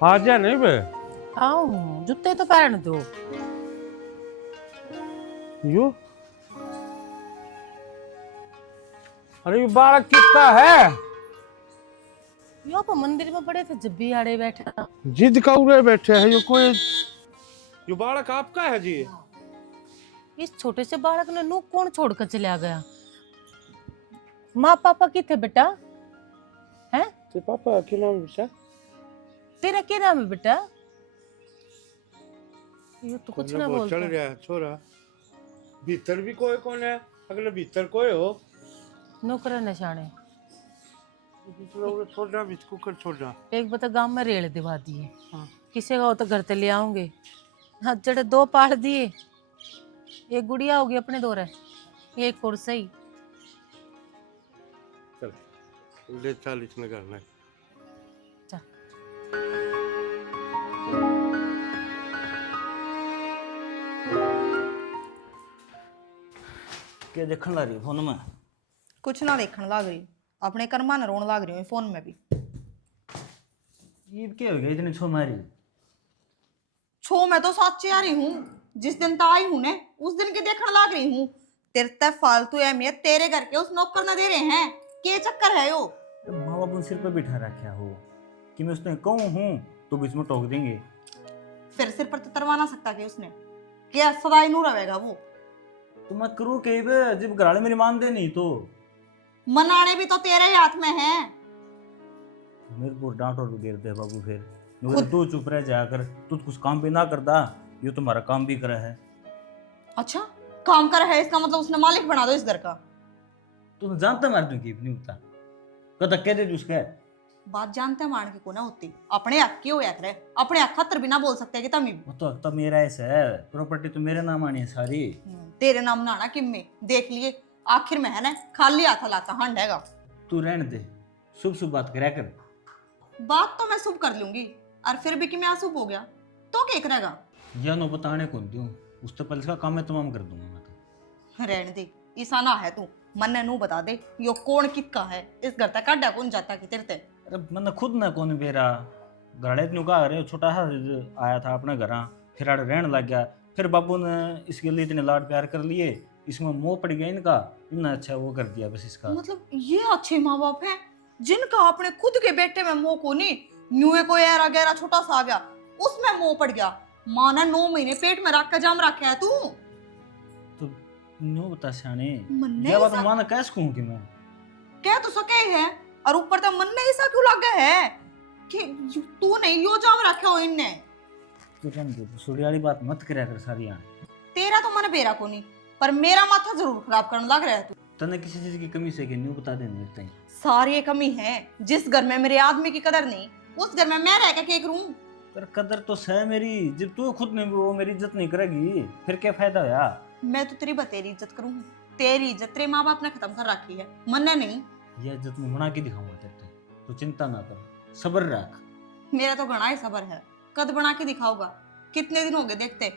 आ जा नहीं बे। आऊं जूते तो पहन दो। यो अरे ये बालक किसका है? यो तो मंदिर में पड़े थे जब भी आड़े बैठा। जिद का उड़े बैठे है यो कोई। ये बालक आपका है जी? इस छोटे से बालक ने नू कौन छोड़कर चला गया? माँ पापा की थे बेटा? हैं? ते पापा के नाम बेटा? तेरा क्या नाम है बेटा? ये तो कुछ ना बोलता। चल रहा है छोरा। भीतर भी कोई कौन है? अगले भीतर कोई हो? नौकरा निशाने छोड़ना बिस्कू कर छोड़ना। एक बता गांव में रेल दिवा दिए। हाँ। किसी का हो तो घर ते ले आऊंगे। हाँ जड़े दो पाल दिए। एक गुड़िया होगी अपने दो रहे। एक कुर्सी। चल ले 40 में करना है। चल। क्या देखने लग रही है फोन में? कुछ ना देखने लग रही, अपने कर्मा न रोने लग रही हूँ फोन में भी। ये क्या हो गया इतनी छो मारी? छो मैं तो साथ आ रही हूँ, जिस दिन तो आई हूँ ने उस दिन की देखने लग रही हूँ। तेरे तक फालतू अहमियत तेरे घर के उस नौकर न दे रहे हैं। क्या चक्कर है यो? माँ बाप उन सिर पर बिठा रखा हो कि मैं उसने कहूँ हूँ तो बीच में टोक देंगे। फिर सिर पर तो तरवा ना सकता कि उसने क्या सदाई नू रहेगा वो? तो मैं करूँ कहीं पे जब घराले मेरी मान दे नहीं तो मनाने भी तो तेरे ही हाथ में है। मेरे को डांट और गिर दे बाबू। फिर मगर तू चुप रह जाकर, तू कुछ काम भी ना करता, ये तुम्हारा काम भी करा है। अच्छा काम कर है इसका मतलब उसने मालिक बना दो इस घर का? तू जानता मार दूं की नहीं होता कदा कह दे उसका। बात जानते हैं मान की को ना होती, अपने हक की हो या करे, अपने हक खतर भी ना बोल सकते कि तमी वो तो तब मेरा ऐसा है, प्रॉपर्टी तो मेरे नाम आनी है सारी। तेरे नाम ना किम्मे देख लिए आखिर में है ना खाली हाथ लाता हंड हैगा। तू रहने दे, शुभ शुभ बात करा कर। बात तो मैं शुभ कर लूंगी और फिर भी कि मैं अशुभ हो गया तो क्या करेगा? या नो बताने कौन दूं, उस तो पहले का काम मैं तमाम कर दूंगा मैं तो। रहने दे, ईसा ना है तू मन ने नू बता दे यो कौन किसका है, इस घर तक काढ़ा कौन जाता कि तेरे ते? अरे मैंने खुद ना कौन बेरा घड़े नु का अरे छोटा सा आया था अपने घर, फिर आड़े रहने लग गया। फिर बाबू ने इसके लिए इतने लाड प्यार कर लिए, इसमें मोह पड़ गया इनका, इतना अच्छा वो कर दिया बस इसका। मतलब ये अच्छे माँ बाप हैं जिनका अपने खुद के बेटे में मोह को नहीं, न्यूए को यारा गहरा छोटा सा आ गया उसमें मोह पड़ गया। माँ ने 9 महीने पेट में रख कर जाम रखा है तू। तो न्यू बता सियाने मन्ने ये बात ऐसा- माना कैसे कहूं कि मैं कह तो सके है और ऊपर तो मन ने ऐसा क्यों लग गया है कि तू नहीं यो जाम रखे हो इनने? तू रहने दे, सुड़ी वाली बात मत करया कर सारी यहाँ। तेरा तो मन बेरा को नहीं पर मेरा माथा जरूर खराब करने लग रहा है तू। तने किसी चीज की कमी से कि न्यू बता दे मेरे ताई। सारी ये कमी है, जिस घर में मेरे आदमी की कदर नहीं उस घर में मैं रह के क्या करूं? पर कदर तो है मेरी, जब तू खुद नहीं वो मेरी इज्जत नहीं करेगी फिर क्या फायदा होया? मैं तो तेरी बतेरी इज्जत करूं, तेरी इज्जत तेरे माँ बाप ने खत्म कर रखी है, मन ने नहीं। ये इज्जत में बना के दिखाऊंगा तेरे को, तो चिंता ना कर, सब्र रख। मेरा तो घना ही सबर है, कद बना के दिखाऊंगा। कितने दिन हो गए देखते,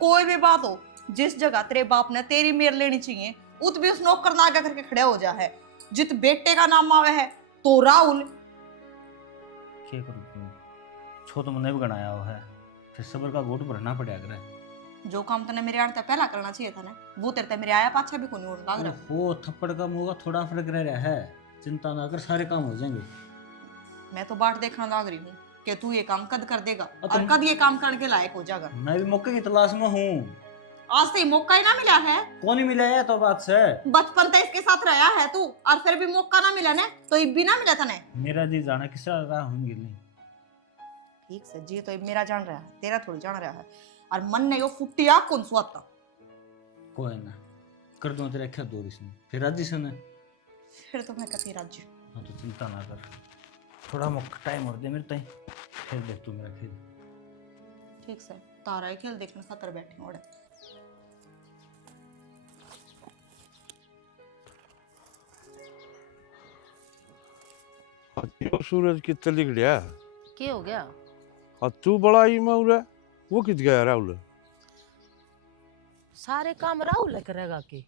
कोई भी बात हो जिस जगह तेरे बाप ने तेरी मेर लेनी चाहिए उत भी उस नौकर नागा करके खड़े हो जा है। जित बेटे का नाम आवे है तो राहुल। क्या करूं तू छो तो मैंने भी गणाया हुआ है, फिर सब्र का घोट भरना पड़ेगा करे। जो काम तने मेरे आने पहला करना चाहिए था ना वो तेरे ते मेरे आया पाछा भी कोनी होने लग रहा। वो थप्पड़ का मुंह का थोड़ा फर्क रह रहा है, चिंता ना कर सारे काम हो जाएंगे। मैं तो बाट देखने लग रही हूँ कि तू ये काम कद कर देगा तो और कद ये काम करने के लायक हो जाएगा। मैं भी मौके की तलाश में हूँ। आज से मौका ही ना मिला है, कौन ही मिला है तो बात से। बचपन तक इसके साथ रहा है तू और फिर भी मौका ना मिला ने तो ये भी ना मिला था ने। मेरा जी जाना किसा रहा होंगे नहीं। ठीक से जी तो मेरा जान रहा है, तेरा थोड़ी जान रहा है। और मन ने यो फुटिया कौन सुआता। कोई ना कर दूं तेरे क्या दूर इसने फिर राजी से ने। फिर तो मैं कभी राज्य। हाँ तो चिंता ना कर, थोड़ा मौका टाइम और दे मेरे ताई, फिर देख तू मेरा खेल। ठीक से तारा ही खेल देखने खातर बैठे ओड़े। यो सूरज कितना लिख गया? क्या हो गया? और तू बड़ा ही मऊरा वो कित गया राहुल? सारे काम राहुल करेगा के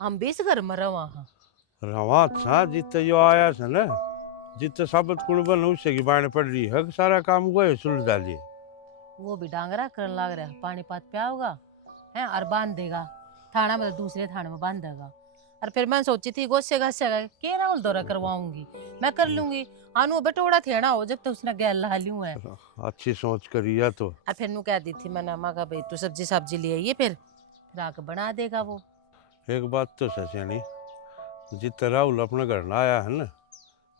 हम 20 घर में रवा हाँ। रवा था जित यो आया था ना जितने साबित कुर्बन उससे की बाण पड़ रही है सारा काम वो है सुलझ डालिए। वो भी डांगरा करने लग रहा है, पानी पात पिया होगा है और बांध देगा थाना में, दूसरे थाने में बांध देगा। और फिर मैं सोची थी गोसे घासे के राहुल दौरा करवाऊंगी, मैं कर लूंगी। आनू बटोड़ा थे ना हो जब तक उसने गैल ला लियो है। अच्छी सोच करी या तो। और फिर नू कह दी थी मैंने, माँ का भाई तू सब्जी ले आइए, फिर आके बना देगा वो। एक बात तो सच है नहीं, जितना राहुल अपने घर ना आया है ना,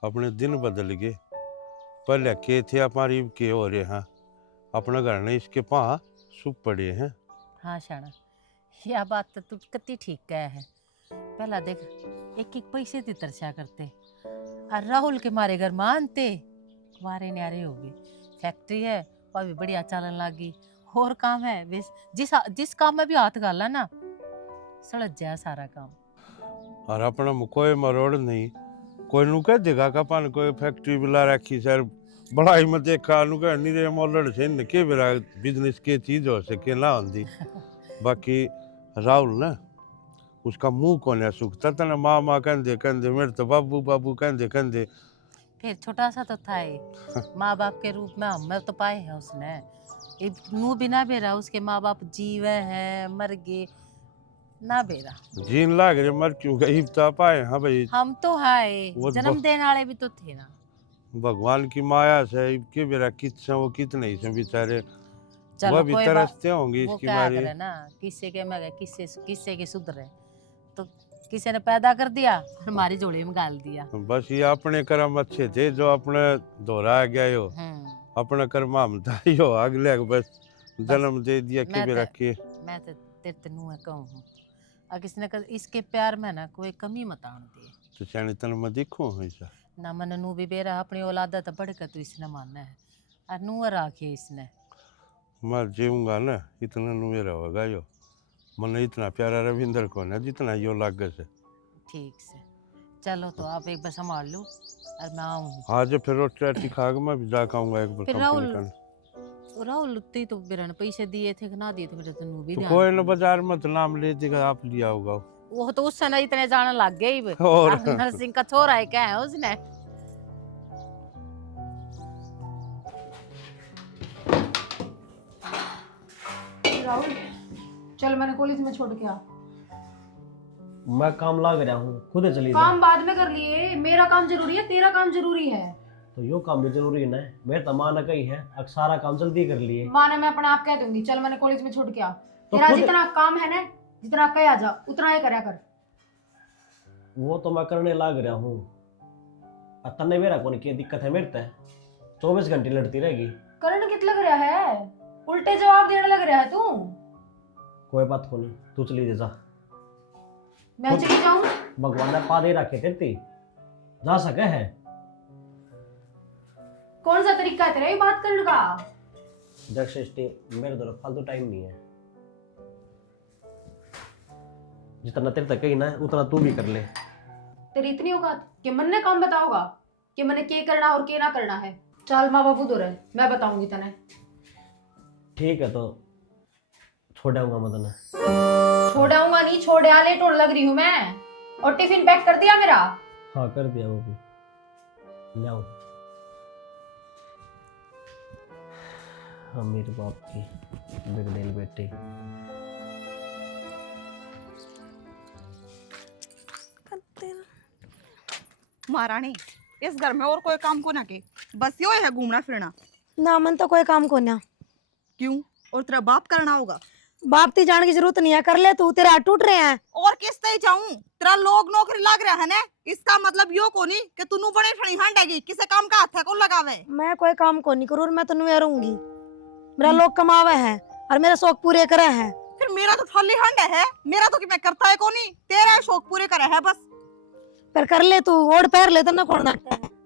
अपने दिन बदल गए। पहले के थे हमारी के हो रहे हैं, अपने घर ने इसके पा सुख पड़े हैं। हाँ शाना, यह बात तो तू कति ठीक कह है। पहला देख एक एक पैसे दी तरसा करते, और राहुल के मारे घर मानते वारे न्यारे हो गए। फैक्ट्री है वह भी बढ़िया चलन लगी, और काम है बस जिस काम में भी हाथ गाला ना सड़क जाए सारा काम। और अपना कोई मरोड़ नहीं, कोई नु कह देगा का पान कोई फैक्ट्री बुला रखी सर, बड़ा ही मत देखा नु कह नहीं रे मोलड़ से न के बेरा बिजनेस के चीज हो सके ना होंदी। बाकी राहुल ना उसका मुंह कोने सुखता था ना, माँ माँ कहंदे कहंदे मेरे तो बाबू बाबू कहंदे कहंदे। फिर छोटा सा तो था ये, माँ बाप के रूप में हम तो पाए है उसने। नू भी ना बेरा उसके माँ बाप जीवे हैं मर गए ना बेरा, जीन लाग रे मर क्यों गई तो पाए। हाँ भाई हम तो हाय वो जन्म देने वाले भी तो थे ना। भगवान की माया से के बेरा किस वो कितने ही से बेचारे चलो वो भी कोई तरसते होंगे वो इसकी क्या मारी। करे ना, किससे के मगे किससे के सुधरे, तो किसी ने पैदा कर दिया हमारी जोड़ी में गाल दिया। बस ये अपने कर्म अच्छे थे जो अपने दोहरा गया हो, अपना कर्म हम हो अगले को बस जन्म दे दिया के भी रखे। मैं तो तेरे तनु है कहूँ और किसने कर इसके प्यार में ना कोई कमी मत आन दिए। तो चाहे तन मैं देखूं ऐसा ना मन नू भी बेरा अपनी औलाद तो बढ़कर तो इसने मानना है और नू राखे इसने। मैं जीऊंगा ना इतना नु मेरा होगा यो, मन इतना प्यारा रविंदर को ना जितना यो लागे से। ठीक से चलो तो आप एक बार संभाल लो और मैं आऊँ। आज फिर रोटी राटी खा के मैं भी जा आऊंगा एक बार फिर कंपनी का। राहुल उत्ते तो बेरा ने पैसे दिए थे कि ना दिए थे, फिर तो नू भी तो ध्यान कोई रखना। ना बाजार में तो नाम ले देगा आप लिया होगा। वो तो उस समय इतने जाने लग गए ही और अब नरसिंह का छोरा है क्या है उसने। राहुल चल मैंने कॉलेज में छोड़ के आ। मैं काम लाग रहा हूँ, खुद चली जा। काम बाद में कर लिए, मेरा काम जरूरी है तेरा काम जरूरी है। तो यो काम भी जरूरी है ना, मेरे तो माँ ने कही है अब सारा काम जल्दी कर लिए। माँ ने मैं अपने आप कह दूंगी चल मैंने कॉलेज में छोड़ के आ। तो तेरा खुद- जितना काम है ना, जितना कह आ जा उतना ही करया कर। वो तो मैं करने लाग रहा हूँ, तन्ने मेरा कौन की दिक्कत है, मेरे तो 24 घंटे लड़ती रहेगी। करंट कित लग रहा है, उल्टे जवाब देने लग रहा है तू। कोई बात को नहीं, तू चली जा। मैं चली जाऊं? भगवान ने पा दे रखे तेरी जा सके है। कौन सा तरीका है तेरा ये बात करने का? दृष्टि मेरे द्वारा फालतू टाइम नहीं है, जितना तेरे तक कही ना उतना तू भी कर ले। तेरी इतनी औकात कि मन ने काम बताओगा कि मैंने के करना और के ना करना है। चल माँ बापू दूर है, मैं बताऊंगी तने। ठीक है तो छोड़ आऊंगा मैं तने। छोड़ आऊंगा नहीं, छोड़ आ लेट और लग रही हूँ मैं। और टिफिन पैक कर दिया मेरा? हाँ कर दिया वो भी, ले आओ। हाँ मेरे बाप की बिगड़ेल बेटी। महारानी इस घर में और कोई काम को ना के, बस यो है घूमना फिरना। ना मन तो कोई काम को ना। क्यों? और तेरा बाप करना होगा। बाप ती जाने की जरूरत नहीं है, कर ले तू, तेरे हाथ टूट रहे हैं। और किस तरह जाऊं? तेरा लोग नौकरी लग रहा है ना, इसका मतलब यो को नहीं कि तू बड़े ठणी हंडेगी, किसे काम का हाथ को लगावे। मैं कोई काम को नहीं करूँ, मैं तो नुए रहूंगी। मेरा लोग कमावे है और मेरे शौक पूरे करे हैं। फिर मेरा तो थाली हंड है, मेरा तो कि मैं करता है को नहीं, तेरा शौक पूरे करे है बस। पर कर ले तू, ओढ़ पैर ले तो ना खोड़ना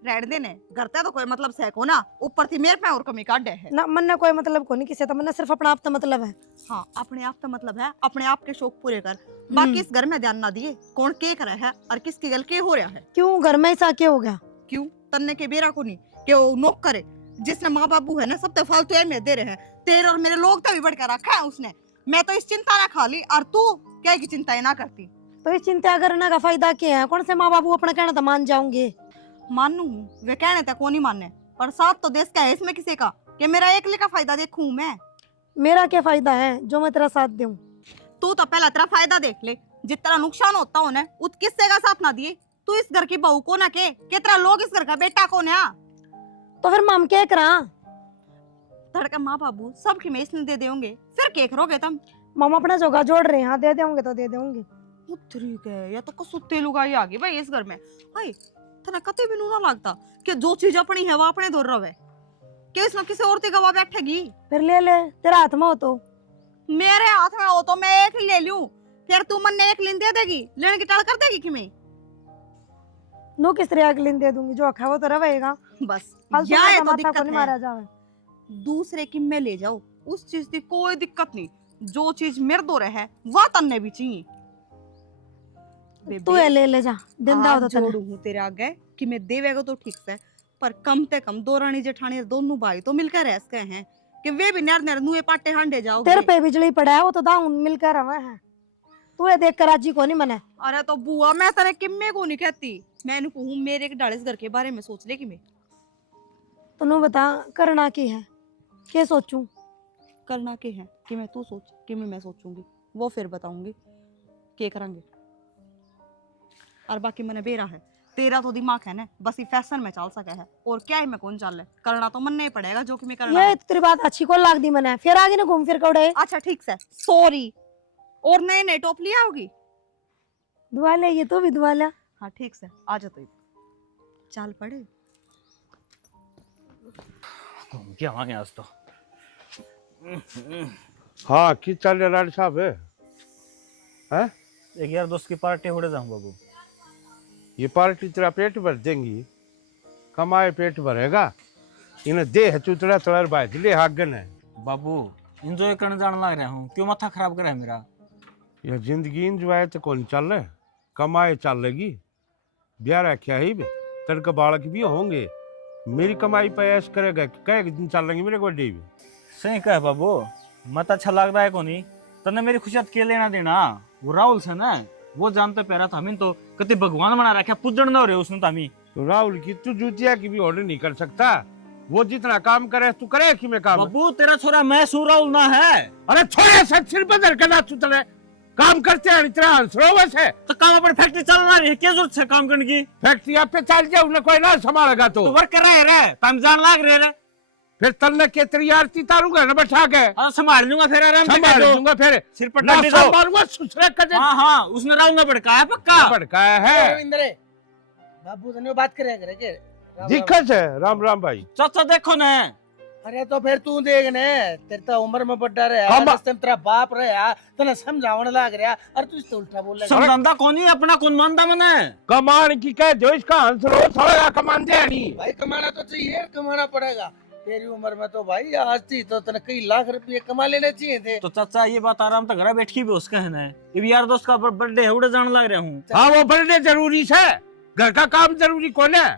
रेड देने घरते तो कोई मतलब से को ना, ऊपर थी मेरे पे और कमी काटे है ना। मन ने कोई मतलब को नहीं किसे, तो मन सिर्फ अपना आप तो मतलब है। हाँ अपने आप तो मतलब है, अपने आप के शौक पूरे कर, बाकी इस घर में ध्यान ना दिए कौन के करे है और किसकी गल के हो रहा है। क्यों घर में ऐसा क्या हो गया? क्यों तन्ने के बेरा को नहीं कि वो नौक करे, जिसने माँ बाबू है ना सब तो फालतू अहमियत दे रहे हैं। तेरे और मेरे लोग तो भी बढ़ कर रखा है उसने। मैं तो इस चिंता ना खा ली और तू क्या की चिंता ना करती। तो इस चिंता करने का फायदा क्या है? कौन से माँ बाबू अपना कहना तो मान जाऊंगे? मानू हूँ, वे कहने तक वो नहीं माने, पर साथ तो देश का है इसमें किसी का कि मेरा एकले का फायदा देखूं मैं। मेरा क्या फायदा है जो मैं तेरा साथ दूं? तू तो पहला तेरा फायदा देख ले, जितना नुकसान होता हो ना उत किससे का साथ ना दिए। तू इस घर की बहू को ना के कितना लोग इस घर का बेटा को ना, तो फिर माम क्या करा? धड़का माँ बाबू सब की मैं इसने दे देंगे, फिर क्या करोगे तुम? मामा अपना जोगा जोड़ रहे हैं, हाँ दे देंगे तो दे देंगे। ठीक है, या तो कसुत्ते लुगाई आ गई भाई इस घर में। हाय तना कते भी ना लगता कि जो चीज अपनी है वो अपने दौर रवे, कि इसमें किसी और की गवा बैठेगी। फिर ले ले, तेरा हाथ में हो तो। मेरे हाथ में हो तो मैं एक ही ले लूं, फिर तू मन ने एक लिन दे देगी, लेने की टाल कर देगी कि मैं? नो किस तरह के लिन दे दूंगी, जो अखा वो तो रहेगा। बस फालतू या का है तो माथा दिक्कत को नहीं है। मारा जावे। दूसरे की में ले जाओ, उस चीज की कोई दिक्कत नहीं, जो चीज मेरे दो रहे वह तन्ने भी चाहिए। तू ये ले जा, दिंदा हो तो तने। जोड़ू हूँ तेरे आगे कि मैं देवेगा तो ठीक से, पर कम से कम दो रानी जेठानी दोनों भाई तो मिलकर रह सके हैं, कि वे भी नर नर नुए पाटे हांडे जाओगे। तेरे पे बिजली पड़ा है, वो तो दाऊं मिलकर रवा है। तू ये देख कर राजी को नहीं मने। अरे तो बुआ मैं तेरे किम्मे को नहीं कहती, मैं इनको हूँ मेरे एक डालिस घर के बारे में सोच ले कि मैं तनु बता करना की है, क्या सोचूं? करना के है कि मैं तू सोच कि मैं सोचूंगी, वो फिर बताऊंगी क्या करेंगे। और बाकी मैंने बेरा है, तेरा तो दिमाग है ना बस ये फैशन में चल सका है, और क्या ही मैं कौन चल है, करना तो मन नहीं पड़ेगा जो कि मैं करना ये है। तो तेरी बात अच्छी को लाग दी मने, फिर आगे ना घूम फिर कौड़े। अच्छा ठीक है, सॉरी। और नए नए टॉप लिया होगी? दुआ ले, ये तो भी दुआ ले। हाँ ठीक है, आ जा तो चाल पड़े। क्या मांगे आज तो। हाँ की चल रहा लाड साहब है? हैं? एक यार दोस्त की पार्टी हो जाऊं बाबू। ये पार्टी तेरा पेट भर देंगी, कमाए पेट भरेगा, इन्हें देह चुतड़ा तलर बाज ले हागन है। बाबू एंजॉय करने जाने लग रहा हूँ, क्यों माथा खराब करा है मेरा? यह जिंदगी इंजॉय तो कौन चल रहे, कमाए चलेगी, ब्याह रखा ही बे, तेरे का बालक भी होंगे, मेरी कमाई पे ऐश करेगा, कह दिन चल लेंगे मेरे को भी। सही कहा बाबू, मत अच्छा लग रहा है को नहीं, तने मेरी खुशियत के लेना देना। वो राहुल से ना, वो जानते पैरा था हमें तो कति भगवान बना रखा, पूजन ना हो रहे उसने तो हमें। तो राहुल की तू जूतिया की भी ऑर्डर नहीं कर सकता, वो जितना काम करे तू करे कि मैं काम। बाबू तेरा छोरा मैं सू राहुल ना है। अरे छोड़े सब सिर बदल करना तू तले काम करते हैं इतना हंसरो वैसे। तो काम अपनी फैक्ट्री चलना रही है, क्या जरूरत है काम करने की? फैक्ट्री आप पे चल जाए उन्हें कोई ना संभालेगा तो वर्क कर रहे रे, टाइम जान लाग रहे रे। फिर तलने के तेरी आरती तारूंगा ना बैठा के। हाँ संभाल लूंगा फिर आराम से। संभाल लूंगा फिर सिर पर ना टंडी दो। संभालूंगा सुसरे का हाँ हाँ उसने राहुल ने भड़काया पक्का। भड़काया है। रविंद्र बाबू तने बात करे करे के दिक्कत है। राम राम भाई। चाचा देखो ने। अरे तो फिर तू देख ने तेरे तो उम्र में बड़ा रहा हम- है, तेरा बाप रहा तने समझावन लाग रहा और तू इससे उल्टा बोल रहा है। समझांदा कौन ही अपना कौन मानता मने। कमान की कह जो इसका हंसरो थोड़ा कमान दे नहीं। भाई कमाना तो चाहिए, कमाना पड़ेगा। तेरी उम्र में तो भाई आज थी तो तने कई लाख रुपए कमा लेने चाहिए थे। तो चाचा ये बात आराम तक घर बैठ के भी उसका है ना, ये भी यार दोस्त का बर्थडे है उड़े जाने लग रहा हूँ। हाँ वो बर्थडे जरूरी है, घर का काम जरूरी कौन है।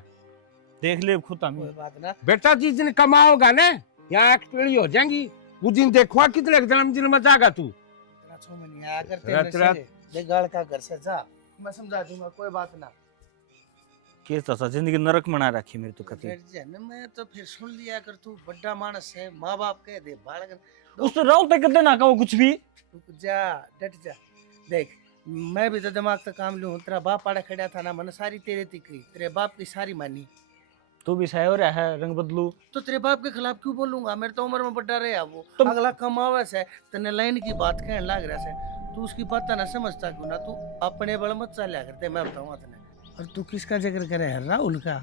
देख ले खुद हमें। कोई बात ना, बेटा जिस दिन कमाओगा ना यहाँ एक पीढ़ी हो जाएंगी, उस दिन देखवा कितने जन्मदिन में जाएगा तू। तेरा छो में नहीं आया करते रात- हैं रात- ले गाल का घर से जा, मैं समझा दूंगा, कोई बात ना। के चाचा जिंदगी नरक बना रखी मेरी तो कथी। फिर जन्म में तो फिर सुन लिया कर, तू बड़ा मानस है, माँ बाप कह दे बालक उस तो राहुल पे कदे ना कहो कुछ भी। रुक जा, डट जा। देख मैं भी तो दिमाग से काम लूं, तेरा बाप आड़ा खड़ा था ना, मैंने सारी तेरे तिकरी, तेरे बाप की सारी मानी। तू भी सही हो रहा है रंग बदलू। तो तेरे बाप के खिलाफ क्यों बोलूंगा? मेरे तो उम्र में बड़ा रहा वो, तो- अगला कमावे से तने लाइन की बात कहने लग रहा से, तू उसकी बात ना समझता क्यों ना? तू अपने बल मत चला करते, मैं बताऊंगा तने। और तू किसका जिक्र करे है? राहुल का।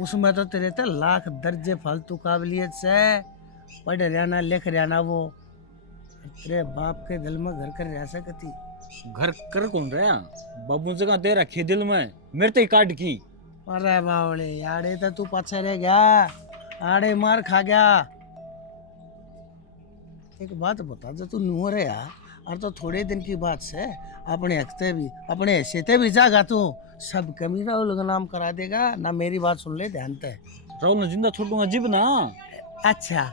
उसमें तो तेरे तो लाख दर्जे फालतू काबिलियत से पढ़ रहा ना, लिख रहा ना वो, तेरे बाप के दिल में घर कर रहा सकती। घर कर कौन रहा बाबू जगह दे रखी दिल में, मेरे तो ही काट की। अरे बावड़े आड़े तो तू पाछे रह गया, आड़े मार खा गया। एक बात बता, जो तू नूह रहा और तो थोड़े दिन की बात से अपने हकते भी अपने हैसियते भी जागा, तू सब कमी राहुल का नाम करा देगा ना। मेरी बात सुन ले ध्यान से। राहुल ने जिंदा छोड़ूंगा जीव ना। अच्छा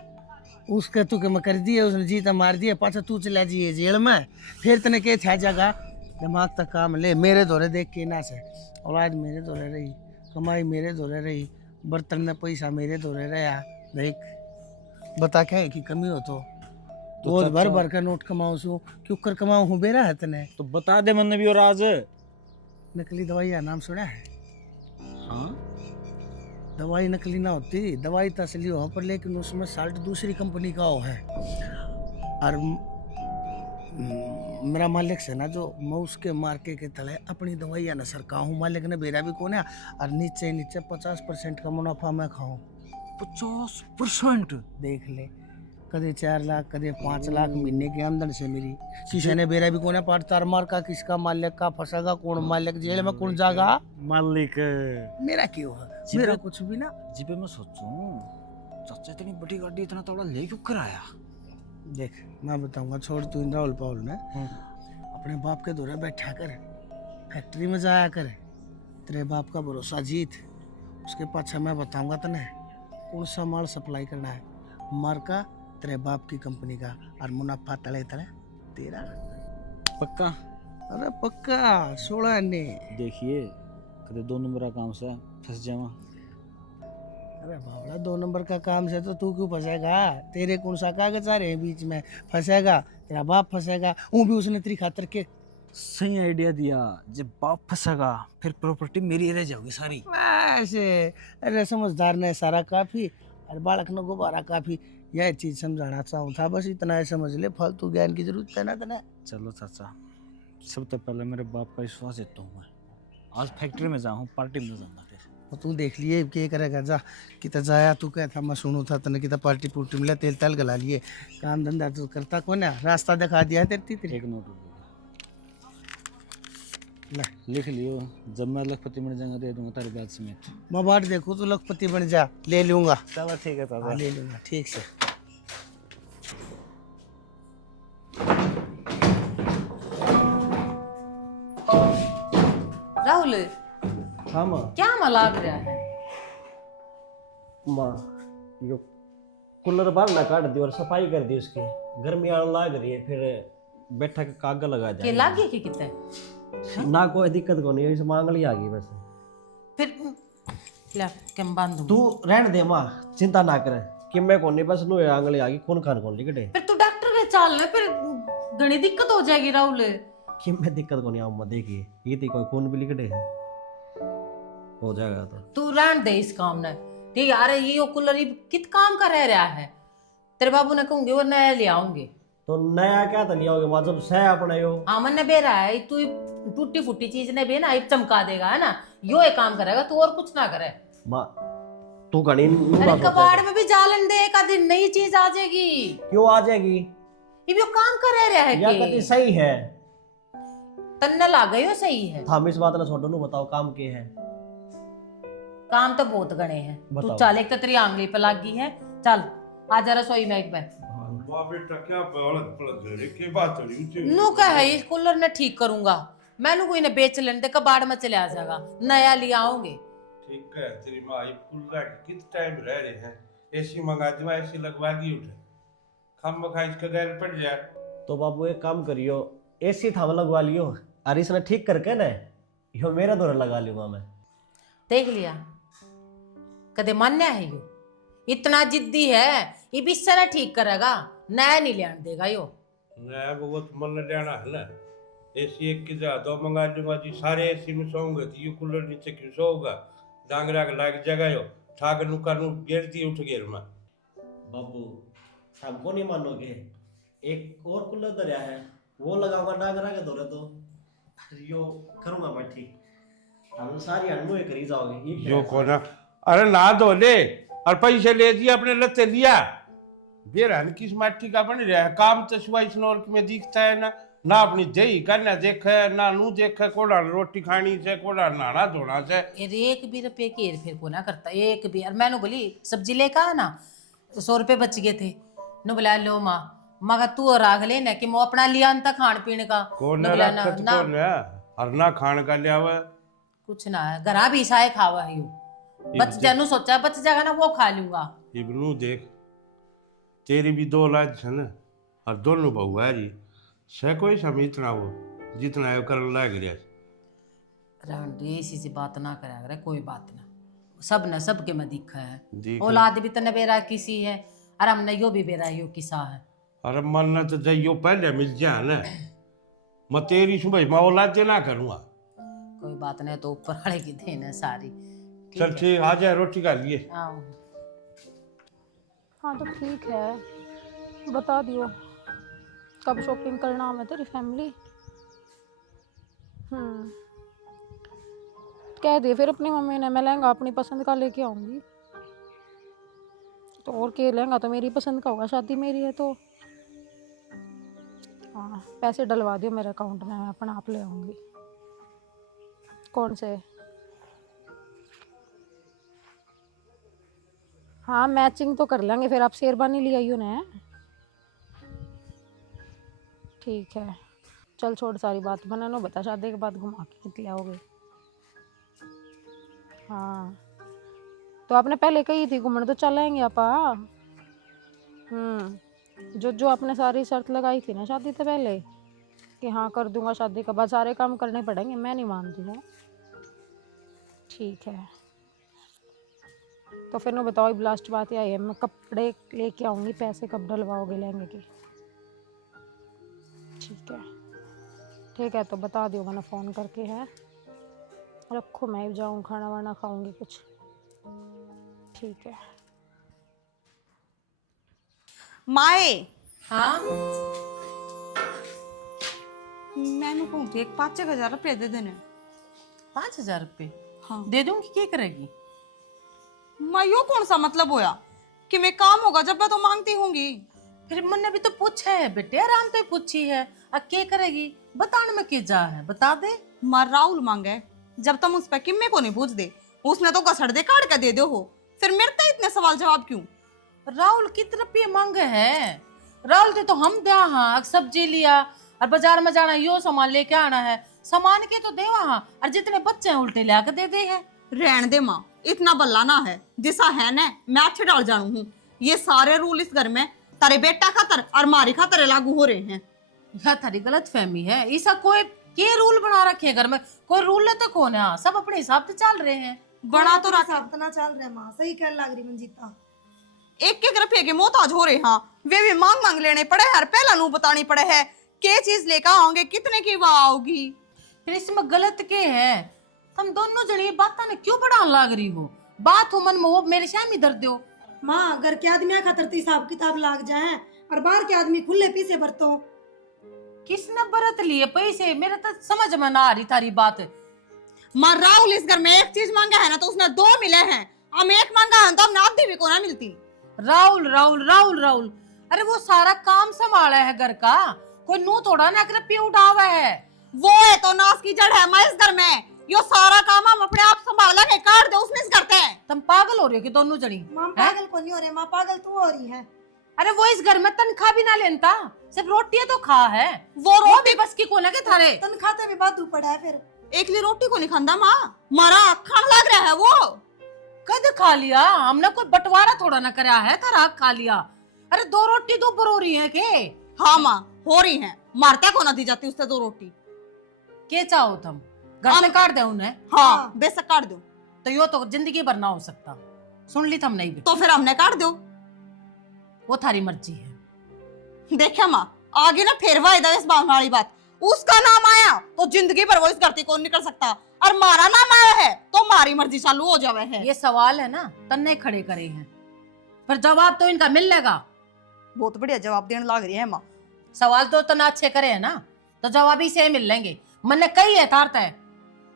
उसके तू के कर दिए, उसने जीता मार दिया, पाछा तू चला जिए जेल में, फिर तने के छा जागा? दिमाग तक काम ले, मेरे दौरे देख के ना से, और आज मेरे दौरे रही कमाई मेरे धोरे रही, बर्तन में पैसा मेरे धोरे रहा। देख बता क्या है कि कमी हो तो रोज भर चाचा- भर का नोट कमाऊं सू, क्यों कर कमाऊं हूँ बेरा है तने। तो बता दे मन भी और आज। नकली दवाई का नाम सुना है? हाँ दवाई नकली ना होती, दवाई तो असली हो, पर लेकिन उसमें साल्ट दूसरी कंपनी का हो है। और मेरा मालिक से ना जो मैं उसके मार्के के तले अपनी दवाइयाँ न सरका हूँ, मालिक ने बेरा भी कोने, और नीचे नीचे 50% का मुनाफा मैं खाऊं। 50%? देख ले, कदे 4 लाख कदे 5 लाख महीने की आमदन से मेरी। किसी ने बेरा भी कोने पाट तार मार का, किसका मालिक का फंसागा, कौन मालिक जेल में कौन जागा, मालिक मेरा क्यों है, मेरा कुछ भी ना। जी पे मैं सोचूं चाचा इतनी बड़ी गाड़ी इतना तगड़ा ले क्यों कर आया? देख मैं बताऊंगा, छोड़ तू इन राहुल पाहुल में, अपने बाप के दौरे बैठा कर, फैक्ट्री में जाया कर, तेरे बाप का भरोसा जीत, उसके पाछे मैं बताऊंगा तने कौन सा माल सप्लाई करना है, मार्का तेरे बाप की कंपनी का, और मुनाफा तले तले तेरा। पक्का? अरे पक्का 16 ने। देखिए कदे 2 नंबर का काम से फंस जावा। अरे बाबला 2 नंबर का काम से तो तू क्यों फंसेगा, तेरे कौन सा कागज आ रहे हैं बीच में, फंसेगा तेरा बाप फंसेगा, वो भी उसने तेरी खातर के। सही आइडिया दिया, जब बाप फंसेगा फिर प्रॉपर्टी मेरी रह जाएगी सारी। ऐसे अरे समझदार ने सारा काफी, और बालक ने गुब्बारा काफी, यह चीज समझाना चाहूँ था, बस इतना ही समझ ले, फालतू ज्ञान की जरूरत है ना तना। चलो चाचा, सबसे पहले मेरे बाप का विश्वास जीतता हूँ मैं। आज फैक्ट्री में जाऊँ, पार्टी में जाऊँगा फिर। तो तू देख लिए क्या करेगा, जा कितना जाया तू क्या था, मैं सुनू था तने कितना पार्टी पुर्टी मिला, तेल तेल गला लिए, काम धंधा तो करता कौन है, रास्ता दिखा दिया है तेरी। एक नोट लिख लियो, जब मैं लखपति बन जाऊंगा दे दूंगा तेरे ब्याज समेत। मैं बाट देखू तो लखपति बन जा, ले लूंगा। चलो ठीक है चाचा। हाँ, ले लूंगा ठीक से। राहुल हाँ माँ। क्या मला लग रहा है? माँ यो कूलर बाहर ना काट दी और सफाई कर दी उसकी, गर्मी आने लग रही है, फिर बैठा के कागज लगा के जाए लागे कि कितने ना, कोई दिक्कत को नहीं है, इस मांगली आ गई बस। फिर ले कम बांधू। तू रहने दे माँ, चिंता ना कर, कि मैं कौन नहीं, बस नु आंगली आ गई, कौन खान कौन लिखटे, फिर तू डॉक्टर के चाल ले, फिर घनी दिक्कत हो जाएगी राहुल। कि मैं दिक्कत को नहीं आऊँ, देखिए ये थी कोई खून भी लिखटे है, हो जाएगा तो। तू रहन दे इस काम ने, ठीक है? अरे ये कूलर ये कित काम का रह रहा है, तेरे बाबू ने कहूंगे वो नया ले आऊंगे। तो नया क्या तो लिया होगे माँ, जब सह अपना यो। हाँ मन ने बे रहा है, तू टूटी फूटी चीज ने बे ना ये चमका देगा, है ना, यो एक काम करेगा, तू और कुछ ना करे। माँ तू घड़ी अरे कबाड़ में भी जालन दे, एक आधी नई चीज आ जाएगी। क्यों आ जाएगी, ये भी वो काम कर रहा है या कि कति सही है, तन्ने ला गई हो, सही है। हम इस बात ना छोड़ो, नु बताओ काम के है। काम तो बहुत गणे हैं, तू बताओ। चल, एक तो तेरी आंगली पे लग गई है, चल आ जा रसोई में एक बैठ। वाह बेटा क्या पलक पलक गए की बात हो रही है। नू कह है इस कूलर ने ठीक करूंगा, मैनू कोई ने बेच लेने दे, कबाड़ में चले आ जाएगा, नया ले आओगे। ठीक है तेरी माँ ये कूलर किस टाइम रह रहे हैं, एसी मंगा दूँ, एसी लगवा दी उठे, खम खा इसका गैर पड़ जाए। तो बाबू एक काम करियो, एसी थाम लगवा लियो, और इसने ठीक करके ना यो मेरा दौरा लगा लूंगा मैं। देख लिया, कदे मान्या है यो, इतना जिद्दी है, ये भी सारा ठीक करेगा, नया नहीं लेने देगा यो। नया बहुत मन लेना है ना, एसी एक की जा 2 मंगा दूंगा जी, सारे एसी में सोऊंगे तो ये कूलर नीचे क्यों सोऊगा, डांगरा के लाग जगह यो, ठाक नुका नु गिरती उठ गिर में। बाबू हमको नहीं मानोगे, एक और कूलर दरिया है, वो लगाऊंगा डांगरा के दौरे, तो यो करूंगा मैं ठीक, हम सारी अनमोए करी जाओगे जो कोना, अरे ना दो ले और पैसे ले दिए अपने लते लिया, बेरहन किस माटी का बन रहा है काम, तो सुबह इस नौर में दिखता है ना, ना अपनी दही करना देखे, ना नू देखे, कोड़ा रोटी खानी से, कोड़ा नहाना धोना से। एक भी रुपये की हेर फेर को ना करता, एक भी। और मैंने बोली सब्जी लेकर आ ना, तो 100 रुपये बच गए थे, नु बोला लो माँ, मगर तू राग लेना कि मैं अपना लिया अंता खान पीने का, कौन नु बोला ना रखत ना कौन है, और ना खान का लिया हुआ कुछ ना है, घरा भी साए खावा है यो, बच जानू सोचा बच जाएगा ना, वो खा लूंगा। इबनू देख, तेरी भी 2 लाख है ना, और दोनों बहुआ जी से कोई सम इतना वो जितना है करने लग रहा है, रहन दे, इसी से बात ना करा करे, कोई बात ना। सब ने सबके में दिखा है, देख औलाद भी तने बेरा किसी है और हमने यो भी बेरा यो किसा है। अरे मन तो जाइयो पहले मिल जाए ना, मैं तेरी सुबह मैं औलाद से ना करूँगा। कोई बात नहीं, तो ऊपर वाले की देन है सारी। चल ठीक, आ जाए रोटी खा लिए। आओ। हाँ तो ठीक है, बता दियो कब शॉपिंग करना हमें तेरी फैमिली। कह दे फिर अपनी मम्मी ने, मैं लहंगा अपनी पसंद का लेके आऊंगी। तो और के लहंगा तो मेरी पसंद का होगा, शादी मेरी है तो। हाँ पैसे डलवा दियो मेरे अकाउंट में, मैं अपना आप ले आऊंगी। कौन से? हाँ मैचिंग तो कर लेंगे फिर, आप शेरवानी ले आइयो ना। ठीक है चल छोड़ सारी बात, बनानो बता शादी के बाद घुमा के कितने आओगे? हाँ तो आपने पहले कही थी घूमने तो चलेंगे आपा। जो आपने सारी शर्त लगाई थी ना शादी से पहले कि हाँ कर दूंगा शादी के बाद, सारे काम करने पड़ेंगे, मैं नहीं मानती हूँ। ठीक है तो फिर नो बताओ, अब लास्ट बात यही है, मैं कपड़े लेके आऊँगी, पैसे कब डलवाओगे लहंगे के? ठीक है तो बता दियो, मैंने फ़ोन करके है। रखो मैं भी जाऊँ, खाना वाना खाऊंगी कुछ। ठीक है। माए हाँ मैंने कहूँ थी एक 5,000 रुपये दे देने। 5,000 रुपये? हाँ दे दूंगी, क्या करेगी? माँ यो कौन सा मतलब होया कि मैं काम होगा जब मैं तो मांगती होंगी। फिर मैंने भी तो पूछा है बेटे, आराम से पूछी है, अब क्या करेगी? बताने में क्या जा है, बता दे। माँ राहुल मांगे, जब तुम उस पर किम्मे को नहीं पूछ दे, उसने तो कसड़ दे काट के दे दो हो, फिर मेरे तो इतने सवाल जवाब क्यों? राहुल कितने रुपये मांगे है? राहुल थे तो हम दे, हाँ सब्जी लिया और बाजार में जाना, यो सामान लेके आना है, सामान के तो दे वहाँ, और जितने बच्चे हैं उल्टे ले आके दे दे है। रहन दे माँ, इतना बल्ला ना है, जिसा है ना मैं अच्छे डाल जानू हूँ। ये सारे रूल इस घर में तारे बेटा खातर और मारी खातर लागू हो रहे हैं। यह थारी गलत फहमी है, ऐसा कोई के रूल बना रखे घर में? कोई रूल तो कौन है? हाँ, सब अपने हिसाब से चल रहे हैं। बड़ा तो रखा हिसाब ना चल रहा है माँ, सही कह लग रही मंजीता। एक एक रुपये के मोहताज हो रहे हैं, वे भी मांग मांग लेने पड़े हर पहला नू बतानी पड़े है के चीज लेकर आओगे, कितने की वहां आओगी। फिर इसमें गलत के है? तुम दोनों जनी बात ने क्यों बढ़ा लाग रही हो? बात हो मन में वो मेरे सामने इधर दो। माँ घर के आदमी खातर तो हिसाब किताब लाग जाए और बाहर के आदमी खुले पीसे बरतो। किसने बरत लिए पैसे? मेरे तो समझ में ना आ रही तारी बात। माँ राहुल इस घर में एक चीज मांगा है ना तो उसने 2 मिले हैं, हम एक मांगा है तो हमने आधी भी को ना मिलती। राहुल राहुल राहुल राहुल, अरे वो सारा काम संभाला है घर का, कोई नू थोड़ा ना कर पे उठावा है। वो है तो नाश की जड़ है माँ इस घर में, यो सारा काम हम अपने आप संभाला के काट दे उसने इस करते हैं। तुम पागल हो रही हो कि दोनों जनी? माँ पागल को नहीं हो रहे, माँ पागल तू हो रही है। अरे वो इस घर में तनख्वाह भी ना लेता, सिर्फ रोटियां तो खा है। वो रोटी भी बस की कोने के थारे तनख्वाह भी बात पड़ा है, फिर एक ली रोटी को नहीं खांदा माँ, मारा खान लग रहा है वो। कद खा लिया? हमने कोई बंटवारा थोड़ा ना करा है, तारा खा लिया। अरे 2 रोटी तो ऊपर हो रही है के? हाँ माँ हो रही है, मारता को ना दी जाती उससे 2 रोटी। के चाहो तुम? घर से काट दे उन्हें? हाँ बेशक काट दो। तो यो तो जिंदगी भर ना हो सकता। सुन ली थम नहीं भी तो फिर हमने काट दो, वो थारी मर्जी है। देखा माँ आगे ना फिर वायदा इस बात वाली बात, उसका नाम आया तो जिंदगी भर वो इस घर से कौन निकल सकता, और मारा नाम आया है तो मारी मर्जी चालू हो जावे है। ये सवाल है ना तन्ने खड़े करे हैं, पर जवाब तो इनका मिल लेगा। बहुत बढ़िया जवाब देने लग रही है माँ। सवाल तो तना अच्छे करे है ना, तो जवाब ही से मिल लेंगे। मन ने कही है तारता है,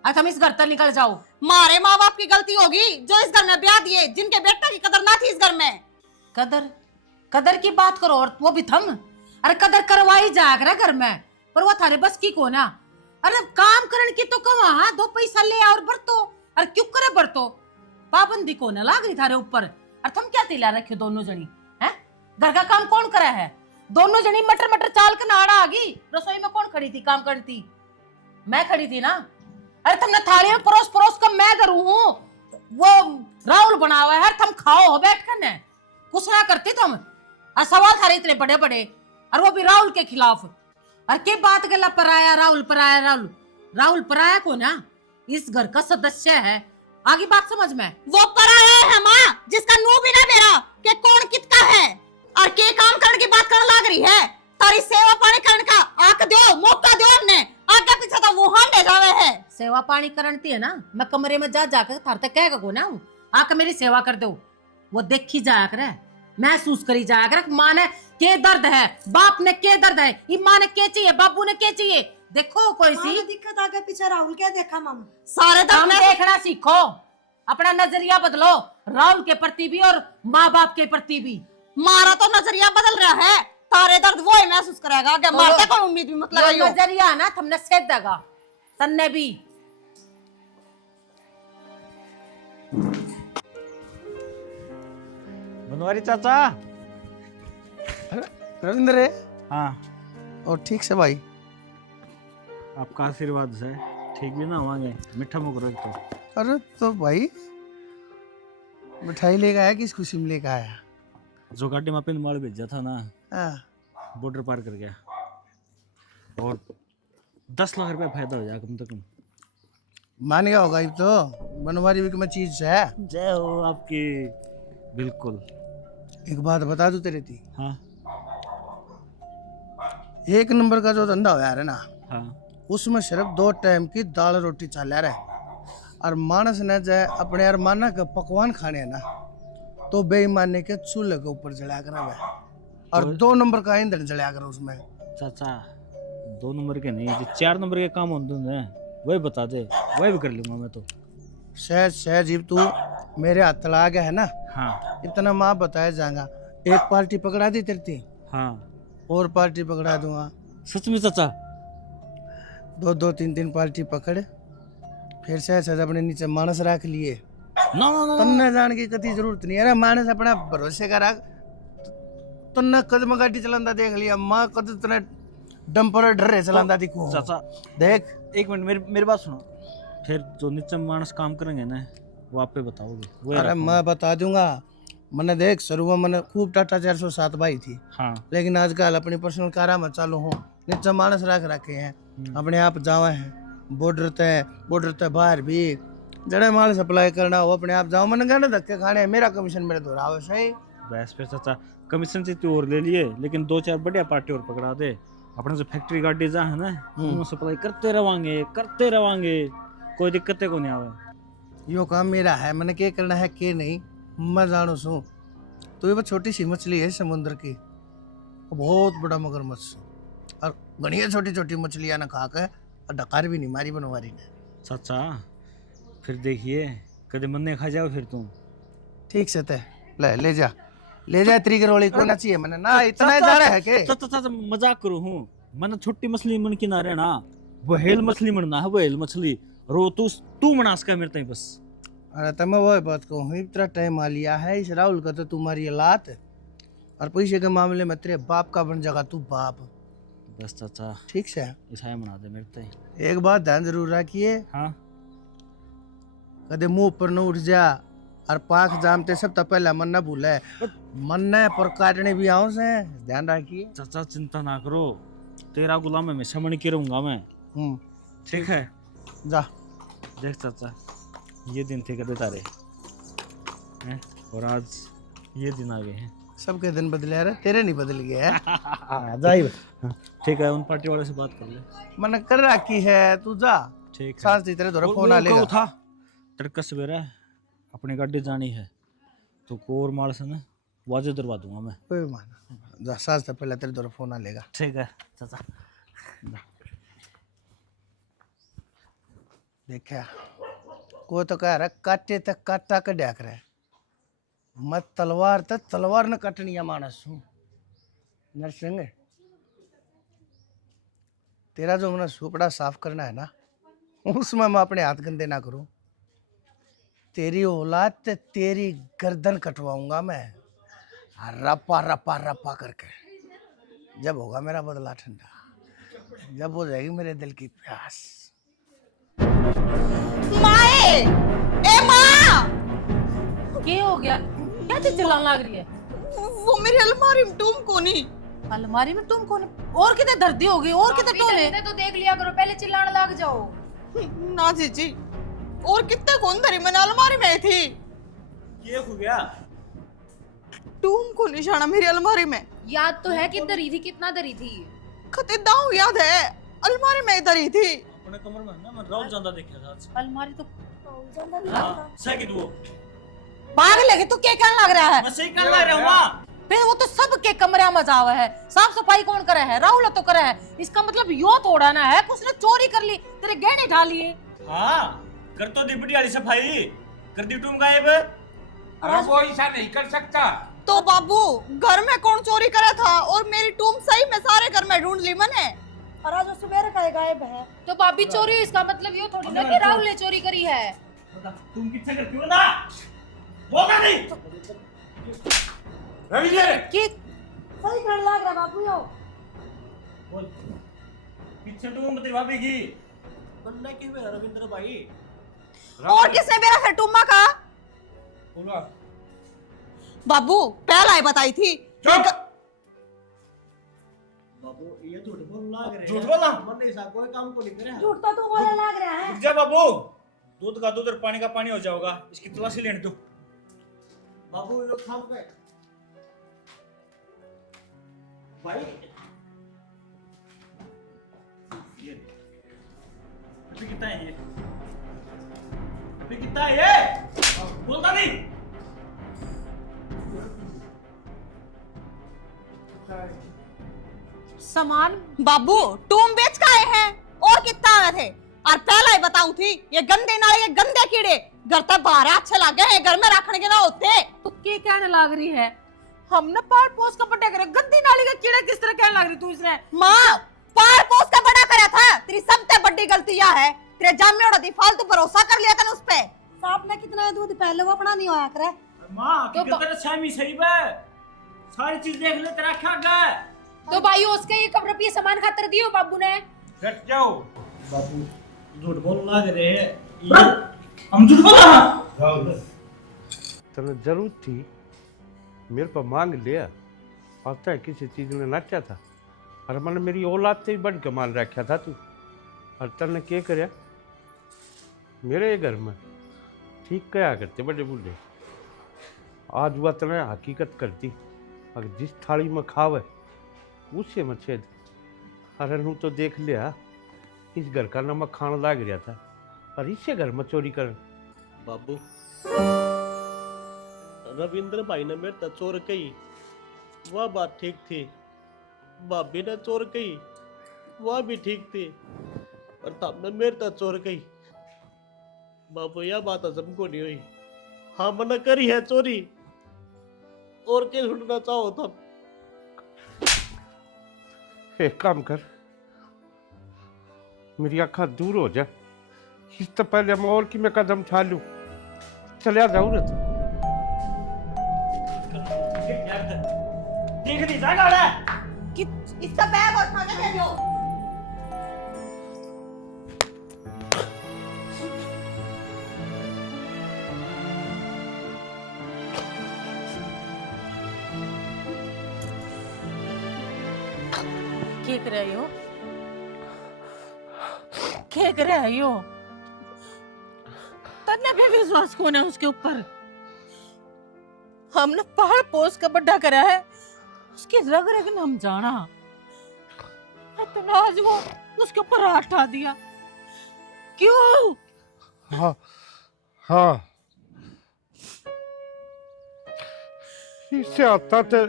आज हम इस घर तक निकल जाओ। मारे माँ बाप की गलती होगी जो इस घर में ब्याह दिए, जिनके बेटा की कदर ना थी इस घर में। कदर कदर की बात करो, और वो भी थम। अरे कदर करवाई जाग रहा घर में, पर वो थारे बस की को ना। अरे काम करने की तो कमा, 2 पैसा ले और बरतो। अरे क्यों करे बरतो? पाबंदी को ना लाग रही थारे ऊपर। और तुम क्या तिला रखे दोनों जनी हैं? घर का काम कौन करा है? दोनों जनी मटर मटर चाल के नाड़ा आ गई। रसोई में कौन खड़ी थी काम करती? मैं खड़ी थी ना। अरे तुमने थाली में परोस परोस कर मैं करूँ हूँ, वो राहुल बना हुआ है, तुम खाओ हो बैठ कर न, कुछ ना करती तुम। और सवाल थारे इतने बड़े बड़े, और वो भी राहुल के खिलाफ। और के बात गला पराया राहुल, पराया राहुल। राहुल पराया को ना, इस घर का सदस्य है। आगे बात समझ में। वो पराया है माँ, जिसका नू भी ना मेरा के कौन कितना है और के काम करने की बात करने लग रही है। तारी सेवा पानी करने का आक दो, मौका दो हमने। आगे पीछे तो वो हांडे जावे है। सेवा पानी करती है ना, मैं कमरे में जा जाकर थार तक कह गो ना आके मेरी सेवा कर दो। वो देखी जाया करे, महसूस करी जाया करे माँ ने के दर्द है, बाप ने के दर्द है, ये माँ ने के चाहिए, बाबू ने के चाहिए। देखो कोई सी दिक्कत आगे पीछे राहुल क्या देखा मामा? सारे हम दर्द देखना सीखो, अपना नजरिया बदलो राहुल के प्रति भी और माँ बाप के प्रति भी। मारा तो नजरिया बदल रहा है, तारे दर्द वो ही महसूस करेगा। आगे मारते कौन उम्मीद भी मत लगाइयो। नजरिया ना तुमने सेध देगा तन्ने भी। बनवारी चाचा। रविंद्र है हाँ, और ठीक से भाई? आपका आशीर्वाद से ठीक भी ना होंगे, मीठा मुख रख तो। अरे तो भाई मिठाई लेकर आया, किस खुशी में लेकर आया? जो गाड़ी में पिन माल भेजा था ना, हाँ, बॉर्डर पार कर गया और 10 लाख रुपए फायदा हो जाएगा कम से कम। मान गया होगा ये तो, बनवारी भी में चीज है। जय हो आपकी। बिल्कुल। एक बात बता दूं तेरे थी, हाँ एक नंबर का जो धंधा हो यार है ना, हाँ, उसमें सिर्फ 2 टाइम की दाल रोटी चल रहा है। और मानस ने जाए अपने अरमाना के पकवान खाने हैं ना, तो बेईमानी के चूल्हे के ऊपर जला कर है, और 2 नंबर का ईंधन जला कर उसमें। चाचा 2 नंबर के नहीं, जो 4 नंबर के काम होते हैं वही बता दे, वही भी कर लूंगा मैं तो। सहज सहज जब तू मेरे हाथ ला गया है ना, हाँ इतना माँ बताया जाएगा। एक पार्टी पकड़ा दी तेरी थी, हाँ, और पार्टी पकड़ा दूंगा। सच में चाचा? 2-2 3-3 पार्टी पकड़, फिर सहज सहज अपने नीचे मानस रख लिए। ना ना ना, तन्ने जान की कति जरूरत नहीं है। अरे मानस अपना भरोसे का रख। तन्ने कदम गाड़ी चलांदा देख लिया, माँ कद तने डंपर डरे चलांदा दिखो। चाचा देख एक मिनट, मेरी बात सुनो। फिर जो नीचे मानस काम करेंगे ना, वो आप पे बताओगे? वही अरे रखूंगा। मैं बता दूंगा। मैंने देख शुरू में मैंने खूब टाटा 407 बाई थी, हाँ लेकिन आजकल अपनी पर्सनल कारा में चालू हूँ। नीचे मानस रख रखे हैं, अपने आप जावे हैं। बॉर्डर ते बाहर भी जड़े माल सप्लाई करना हो अपने आप जाओ। मैंने कहना धक्के खाने हैं, मेरा कमीशन मेरे दोहरावे सही। बस पे चाचा कमीशन से तो और ले लिए, लेकिन 2-4 बढ़िया पार्टी और पकड़ा दे। अपने जो फैक्ट्री गाड़ी जा है ना, उनमें सप्लाई करते रवांगे, कोई दिक्कत को नहीं आवे। यो काम मेरा है, मैंने क्या करना है के नहीं मैं जानू सू। तो ये बस छोटी सी मछली है समुद्र की, बहुत बड़ा मगरमच्छ, और बढ़िया छोटी छोटी मछलियां ना खा के और डकार भी नहीं मारी बनवारी ने। चाचा फिर देखिए कदे मन ने खा जाओ फिर तुम। ठीक से ते ले जा त्रिगर वाली को ना चाहिए मैंने ना, इतना जाना है के? चाचा मजाक करो हूँ, मैंने छोटी मछली मन की ना रहना, वहेल मछली मनना है, वहेल मछली रो तू मनास का मेरे ताई बस। अरे तब वो बात कहूँ, इतना टाइम आ लिया है इस राहुल का तो तुम्हारी औलाद, और पैसे के मामले में तेरे बाप का बन जाएगा तू बाप। बस चाचा ठीक से ईसाई मना दे मेरे ताई। एक बात ध्यान जरूर रखिए, हाँ कदे मुंह पर न उठ जा, और पाख जामते सब तो पहले मन न भूले, मन ने पर काटने भी आओ से ध्यान रखिए। चाचा चिंता ना करो, तेरा गुलाम हमेशा मन के रहूंगा मैं। ठीक है जा। देख चाचा ये दिन थे कदे तारे हैं, और आज ये दिन आ गए हैं। सबके दिन बदले रहे, तेरे नहीं बदल गए हैं। जा ही। ठीक है, उन पार्टी वाले से बात कर ले। मन कर रखी है, तू जा। ठीक है, सांस तेरे द्वारा फोन आ लेगा। था तड़का सवेरा अपनी गाड़ी जानी है, तो कोर माल से ना वाजे दरवा दूंगा मैं। कोई मान जा, सांस से पहले तेरे द्वारा फोन आ लेगा। ठीक है चाचा। देखा को तो कह रहा काटे तक काटा के डाक रहा है, मैं तलवार तक तलवार न कटनी है मानस हूँ। नरसिंह तेरा जो मैंने सुपड़ा साफ करना है ना, उसमें मैं अपने हाथ गंदे ना करूं। तेरी औलाद ते तेरी गर्दन कटवाऊंगा मैं, रपा रपा रपा करके। जब होगा मेरा बदला ठंडा, जब हो जाएगी मेरे दिल की प्यास। माए ए माँ, क्या हो गया? क्या चीज चिल्लाने लग रही है? वो मेरी अलमारी में तुम को नहीं। अलमारी में तुम कौन? और कितने दर्दी हो गई, और कितने टोले? तो देख लिया करो, पहले चिल्लाने लग जाओ। ना जीजी, और कितने कौन धरी मैंने अलमारी में थी। ये हो गया टूम को निशाना मेरी अलमारी में याद तो है कि दरी थी, कितना दरी थी? खते दाऊ याद है, अलमारी में धरी थी। अपने कमरे में ना मैं राहुल जांदा देखा था आज। अलमारी तो हाँ, सही वो पागल लगे तो क्या कहने लग रहा है? मैं सही कर रहा हूँ मां। फिर वो तो सबके कमरे में जावा है, साफ सफाई कौन करे है? राहुल तो करे है। इसका मतलब यो थोड़ा ना है कि उसने चोरी कर ली, तेरे गहने ढा लिए। हाँ कर तो दी बड़ी वाली सफाई कर दी तुम गायब। अरे वो ऐसा नहीं कर सकता। तो बाबू घर में कौन चोरी करा था? और मेरी टूम सही में सारे घर में ढूंढ ली मैंने। और आज सवेरे का गायब है। तो भाभी चोरी, इसका मतलब ये थोड़ी ना कि राहुल ने चोरी करी है। तुम किससे करती हो ना? वो क्या नहीं रविंद्र कि सही कहने लग रहा बाबू यो। बोल पीछे तुम तेरी भाभी की बनना क्यों है रविंद्र भाई? और किसने मेरा फिर टुम्मा का? बोला बाबू पहला ही बताई थी। बाबू ये झूठ बोल लग रहे झूठ बोला? मन ऐसा कोई काम को नहीं करे। झूठ तो तू बोलने लग रहा है। रुक जा बाबू, दूध का दूध और पानी का पानी हो जाओगा। इसकी तलाशी लेने दो। बाबू ये काम पे भाई ये अभी कितना है ये? अभी कितना है ये? बोलता नहीं। सामान बाबू टूम बेच का आए हैं और कितना आए थे? और पहला ही बताऊं थी, ये गंदे नाले के गंदे कीड़े घर तक बाहर अच्छे लगे हैं, घर में रखने के ना होते। तो क्या कहने लग रही है? हम ना पार पोस का पट्टा करे, गंदी नाली का कीड़ा किस तरह कहने लग रही तू? इसने माँ पार पोस का बड़ा करा था। तेरी सबसे बड़ी गलती यह है, तेरे जामे उड़ा दी, फालतू भरोसा कर लिया था उस पे। सांप ने कितना दूध पहले वो अपना नहीं होया करे। मां तो की तेरा छामी सही बे। सारी चीज देख ले तेरा क्या गए। तो भाई उसके ये कमरे पे सामान खातर दियो बाबू ने। हट जाओ। बाबू झूठ बोल लग रहे हैं। हम झूठ बोला? तने जरूरत थी मेरे पर मांग लिया। पता है किसी चीज ने नाचा था और मैंने मेरी औलाद से भी बढ़ के मान रखा था तू। और तने क्या करया मेरे घर में? ठीक कया करते बड़े बूढ़े। आज हुआ तने हकीकत कर दी। अगर जिस थाली में खावे उसे में छेद। अरे नू तो देख लिया इस घर का नमक खाना लाग गया था और इसे घर में चोरी कर। बाबू रविंद्र भाई ने मेरे तक चोर कही, वह बात ठीक थी। भाभी ने चोर कही, वह भी ठीक थी। और तुमने मेरे तक चोर कही। बाबू यह बात हजम को नहीं हुई। हाँ मना करी है चोरी, और क्या ढूंढना चाहो तुम? एक काम कर, मेरी आँखा दूर हो जा। इससे पहले मैं और कि मैं कदम उठा लूं। चलिया जाऊँ ना तू। देख नहीं जाएगा रे। कि इसका बैग उठा के दे दो। क्या कर रही हो? क्या कर रही हो? तन्ने भी विश्वास कौन है उसके ऊपर? हमने पहाड़ पोस का बड्ढा करा है, उसकी रग रग ने हम जाना। इतना आज वो उसके ऊपर हाथ उठा दिया क्यों? हाँ हाँ, इससे आता तो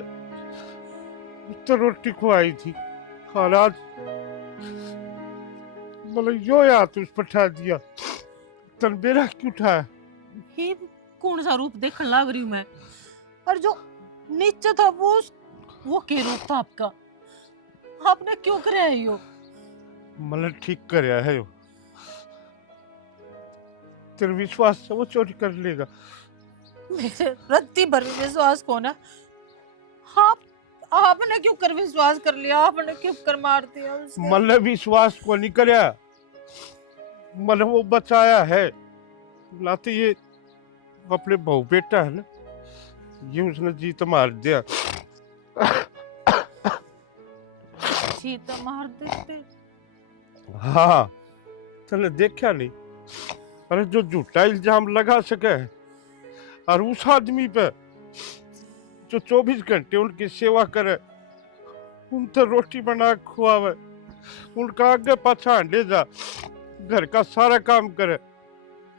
रोटी खुआई थी और आज मतलब यो याद उस पर ठा दिया। तन मेरा क्यों उठाया? ये कौन सा रूप देखने लग रही हूँ मैं? और जो नीचे था वो क्या रूप था आपका? आपने क्यों कर रही हो? मतलब ठीक कर है यो। तेरे विश्वास से वो चोरी कर लेगा। मेरे रत्ती भर विश्वास को ना आपने क्यों कर विश्वास कर लिया? आपने क्यों कर मार दिया उसे? मतलब विश्वास को नहीं करया, मतलब वो बचाया है। ना तो ये अपने बहू बेटा है ना, ये उसने जीत मार दिया। जीत मार देते। हाँ तने देखा नहीं। अरे जो झूठा इल्जाम लगा सके और उस आदमी पे जो 24 घंटे उनकी सेवा करे, उनसे रोटी बना के खुआवे, उनका आगे पाछा ले जा, घर का सारा काम करे,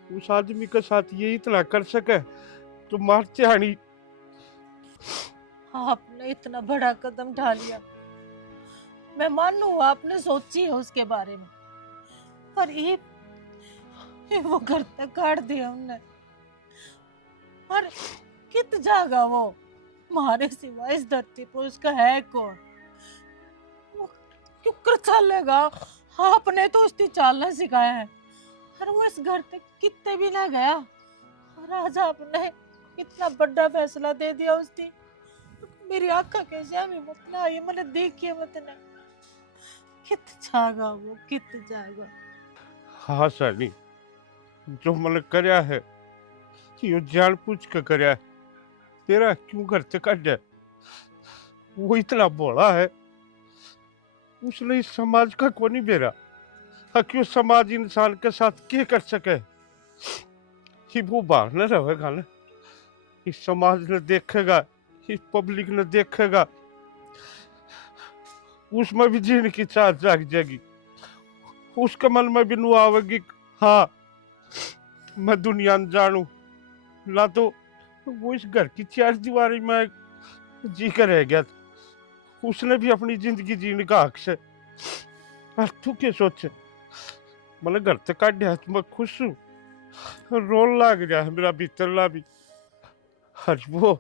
उस आदमी के साथ ये इतना कर सके तो मारते हानी। आपने इतना बड़ा कदम उठा लिया, मैं मानू आपने सोची है उसके बारे में, पर ये वो घर तक काट दिया उनने। और कित जागा वो, हमारे सिवा इस धरती पर उसका है कौन? वो क्यों कर चलेगा? आपने तो उसकी चालना सिखाया है, और वो इस घर तक कितने भी ना गया, और आज आपने इतना बड़ा फैसला दे दिया उसकी। मेरी आंखा कैसे अभी मत ना, ये मैंने देखिए मत ना, कित जागा वो, कित जागा। हाँ सनी, जो मैंने करया है यो जान पूछ के करया है। तेरा क्यों घर से कट जाए? वो इतना बोला है, उसने इस समाज का को नहीं बेरा। क्यों समाज इंसान के साथ क्या कर सके कि वो बाहर न रहेगा ना, इस समाज ने देखेगा, इस पब्लिक ने देखेगा, उसमें भी जीने की चाह जाग जाएगी, उसके मन में भी नू आवेगी हाँ मैं दुनिया न जानू ना। तो वो इस घर की चार दीवारी में जी कर रह गया, उसने भी अपनी जिंदगी जीने का हक से। और तू क्या सोचे, मतलब घर से काट दिया तो मैं खुश हूँ, रोन लग गया है मेरा भीतरला भी। हर वो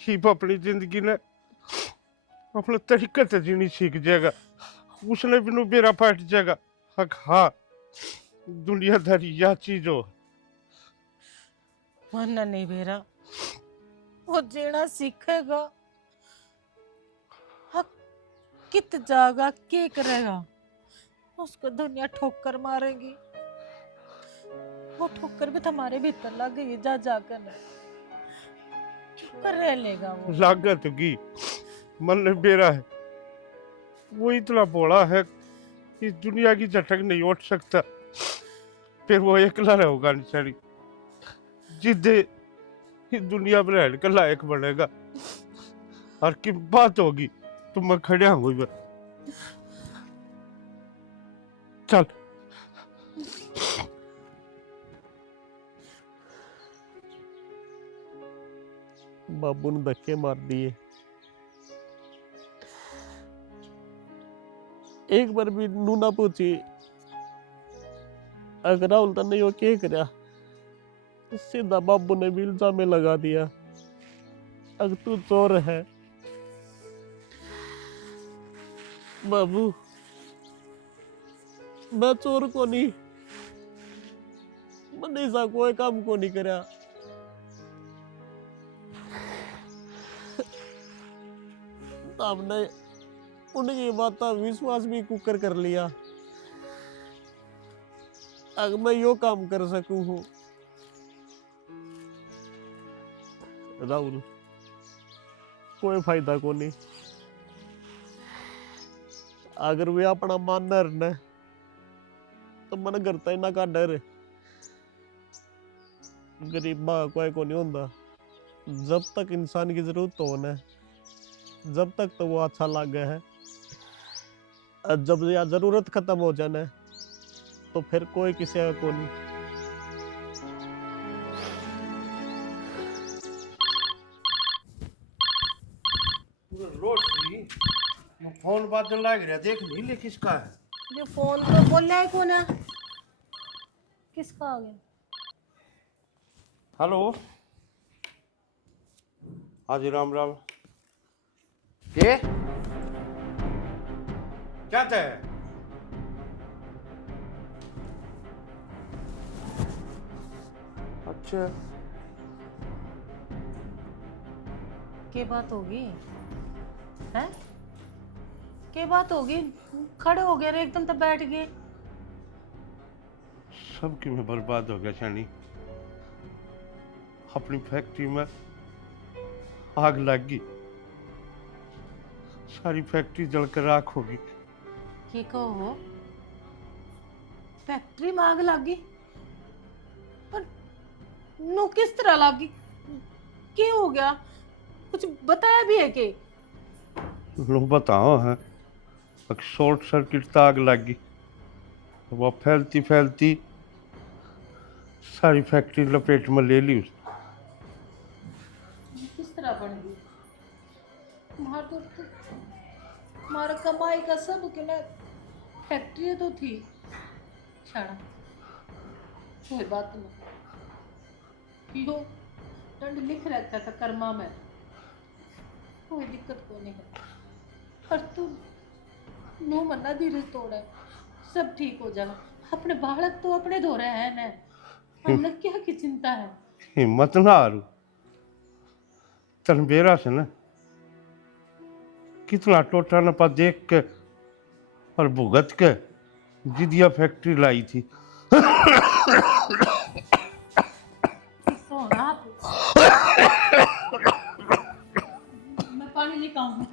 ही अपनी जिंदगी ने अपने तरीके से जीनी सीख जाएगा, उसने भी बेरा फट जाएगा। हाँ दुनियादारी यह चीज हो। वरना नहीं बेरा, वो जीना सीखेगा, हक कित जागा, क्या करेगा? उसको दुनिया ठोकर मारेगी, वो ठोकर भी तुम्हारे भीतर लग गई जा जाकर ना, चुप कर रह लेगा वो। लागत की मन ने बेरा है, वो इतना बोला है इस दुनिया की झटक नहीं उठ सकता, फिर वो अकेला रहेगा निशानी, जिद्दे इस दुनिया में रहने का लायक बनेगा। और की बात होगी तो मैं खड़े हूँ। चल बाबू ने धक्के मार दिए, एक बार भी नूना पूछी अगर राहुल तने यो क्या करया, सीधा बाबू ने भी इल्जाम लगा दिया अगर तू चोर है। बाबू मैं चोर को नहीं, मैंने ऐसा कोई काम को नहीं करया। हमने उनकी बात विश्वास भी कुकर कर लिया, अगर मैं यो काम कर सकूं हूं। राहुल कोई फायदा को नहीं, अगर वे अपना मान न तो मन करता ही ना का डर। गरीब माँ कोई को नहीं होता, जब तक इंसान की जरूरत हो न, जब तक तो वो अच्छा लगे है, जब या जरूरत खत्म हो जाना तो फिर कोई किसी को नहीं। फोन बाजन लग रहा, देख नहीं ले किसका है। ये फोन तो बोल रहा है कौन है? किसका आ गया? हेलो हाँ जी राम राम। ये क्या है? अच्छा क्या बात होगी हैं? क्या बात होगी? खड़े हो गए रे एकदम, तब बैठ गए। सब की में बर्बाद हो गया शानी, अपनी फैक्ट्री में आग लग गई, सारी फैक्ट्री जलकर राख होगी। की कहो वो? फैक्ट्री में आग लगी, पर नो किस तरह लगी, क्या हो गया, कुछ बताया भी है कि? लो बताओ है, एक शॉर्ट सर्किट से आग लग गई, वो फैलती फैलती सारी फैक्ट्री लपेट में ले ली उसने। किस तरह बन गई? तुम्हारा कमाई का सब के ना फैक्ट्री तो थी, छाड़ा कोई बात नहीं, यो दंड लिख रखा था कर्मा में, कोई दिक्कत को नहीं है। पर तू नो मन्ना धीरे तोड़ा, सब ठीक हो जाएगा। अपने बालक तो अपने धो रहे हैं ना, हमने क्या की चिंता है। हिम्मत ना हारू, तनबेरा से ना कितना टोटा नपा देख के और भुगत के जिदिया फैक्ट्री लाई थी। तो रात मैं पानी नहीं खाऊंगा।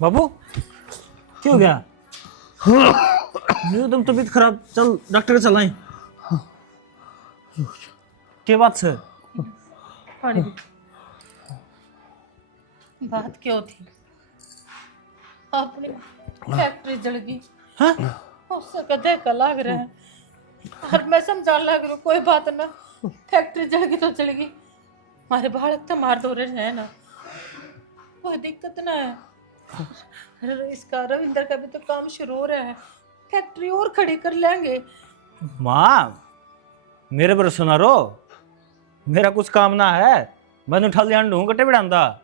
बाबू क्या हो गया? मेरी एकदम तबीयत खराब, चल डॉक्टर के चलाएं। क्या बात है? पानी पी। बात क्यों थी? अपनी फैक्ट्री जल गई। हाँ? उससे कदे का लाग रहा है, और मैं समझा लग रहा कोई बात ना, फैक्ट्री जल गई तो जल गई, हमारे बालक तो मार दो रहे हैं ना, कोई दिक्कत ना है। इसका रविंदर का भी तो काम शुरू हो रहा है, फैक्ट्री और खड़ी कर लेंगे। माँ मेरे पर सुना रो, मेरा कुछ काम ना है, मैंने उठा लिया ढूंढ कटे बिड़ांदा।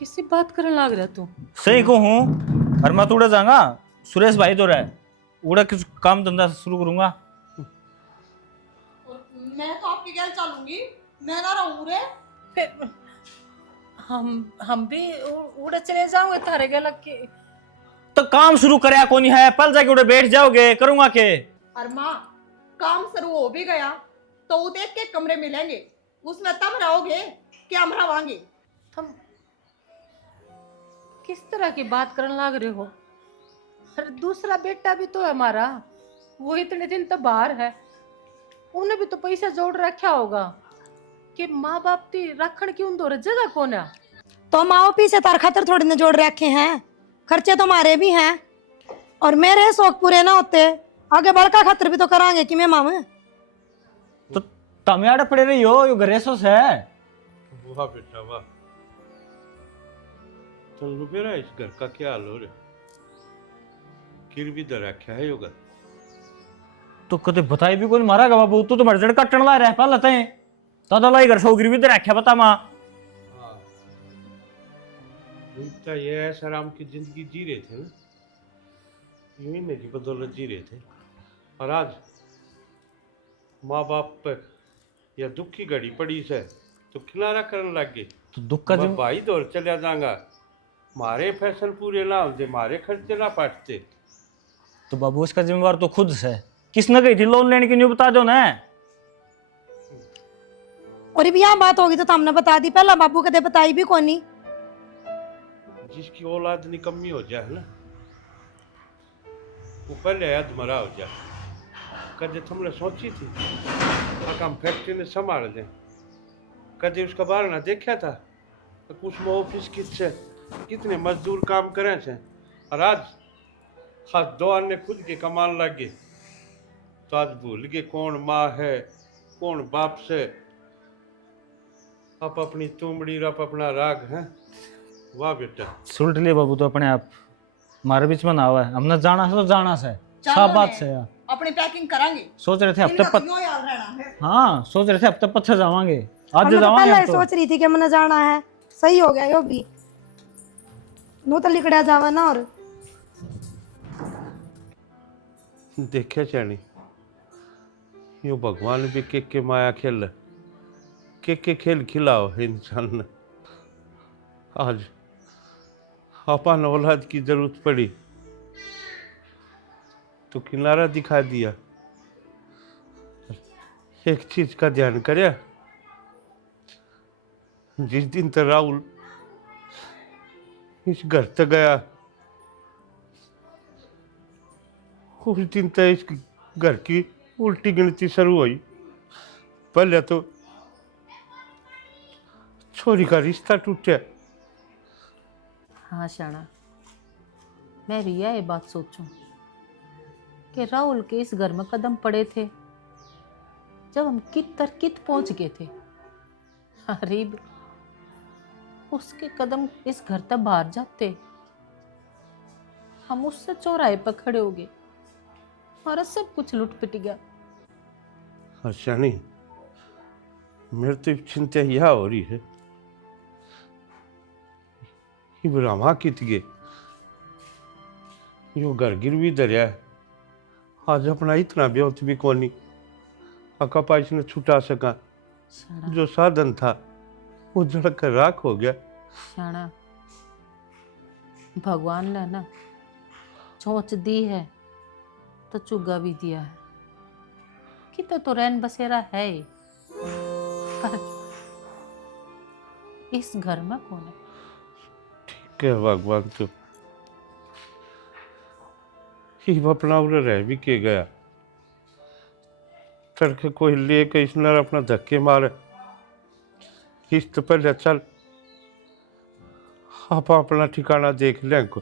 किसी बात करने लग रहा तू? सही को हूँ, और मैं तो उड़े जाऊंगा, सुरेश भाई तो रहे उड़ा कुछ काम धंधा शुरू करूंगा। मैं तो आपके गैल चलूंगी, मैं ना रहूं रे। फिर हम भी उड़े चले जाओगे थारे गलत के। तो काम शुरू करया कौन है, पल जाके उड़े बैठ जाओगे, करूंगा के? और माँ काम शुरू हो भी गया तो वो देख के कमरे मिलेंगे, उसमें तब रहोगे क्या हम रवांगे? तुम किस तरह की बात करने लग रहे हो? अरे दूसरा बेटा भी तो है हमारा, वो इतने दिन तो बाहर है, उन्हें भी तो पैसा जोड़ रखा होगा कि माँ बाप की रखण क्यों दो, जगह कौन है? तो माओ पीछे तार खातर थोड़ी ने जोड़ रखे हैं, खर्चे तो हमारे भी हैं, और मेरे शौक पूरे ना होते आगे बड़का खातर भी तो करांगे कि मैं मामे। तो तमे आड़े पड़े रही हो, यो गरेसोस है। वाह बेटा वाह, तो लुबेरा इस घर का क्या हाल हो रहा, किर भी दर रखा है योगा। तो कदे बताई भी कोई मारा गा बाबू, तू तो मर्जड़ कटण ला रहा पहले तय दादा लाई घर सौगिर भी रखा बता मां। तो ये ऐसा राम की जिंदगी जी रहे थे ना, यूं ही नहीं की बदौलत जी रहे थे, और आज माँ बाप पर या दुख की घड़ी पड़ी से तो किनारा करने लग गए। तो दुख का मैं भाई दौर चलिया जाऊंगा, मारे फैसल पूरे ना होते, मारे खर्चे ना पाटते। तो बाबू इसका जिम्मेवार तो खुद से, किसने गई थी लोन लेने की, न्यू बता दो ना। और भी यहाँ बात होगी तो हमने बता दी, पहला बाबू कदे बताई भी कोनी। जिसकी औलाद निकम्मी हो जाए ना, वो पहले अधमरा हो जाए। कदे तुमने सोची थी हम फैक्ट्री ने संभाल दें, कदे उसका बार ना देखा था तो कुछ में ऑफिस कितने कितने मजदूर काम करें थे, और आज खास दो अन्य खुद के कमाल लग गए, तो आज भूल गए कौन माँ है कौन बाप से। आप अपनी तुमड़ी आप अपना राग है। वाह बेटा, सुलट लिए बाबू तो अपने आप, हमारे बीच में ना हुआ है, हमने जाना से तो जाना से, सब बात से यार। अपनी पैकिंग करेंगे, सोच रहे थे हफ्ते इनका तो यो याद रहना है। हाँ सोच रहे थे हफ्ते पत्थर जावांगे, आज हमने तो जावांगे पहले हम ही तो। सोच रही थी कि मैंने जाना है, सही हो गया यो भी, नू तो लिखड़ा जावा ना। और देखे चाणी यो भगवान भी के माया खेल के खेल खिलाओ है इंसान ने। आज अपन औलाद की जरूरत पड़ी तो किनारा दिखा दिया। एक चीज का ध्यान करे, जिस दिन तो राहुल इस घर तक गया, उस दिन तक इस घर की उल्टी गिनती शुरू हुई। पहले तो छोरी का रिश्ता टूटा। हाँ शाना, मैं भी यह बात सोचूं कि राहुल के इस घर में कदम पड़े थे जब हम कित पहुंच गए थे। अरे उसके कदम इस घर तक बाहर जाते, हम उससे चौराहे पर खड़े हो गए, हमारा सब कुछ लुट पिट गया। अच्छा नहीं, मेरे तो चिंता यह हो रही है कि ब्रह्मा कित गए, यो घर गिरवी दरिया है। आज अपना इतना ब्योत भी कोनी अका पाइस ने छुटा सका। शाना, जो साधन था वो जड़ कर राख हो गया। शाना, भगवान ने ना चोंच दी है तो चुगा भी दिया है। कितना तो रैन बसेरा है ही, पर इस घर में कौन है? ठीक है भगवान, तो ही अपना उरे रह भी के गया। तड़के कोई लेके इसने अपना धक्के मारे, इस तो पहले चल आप अपना ठिकाना देख लें को।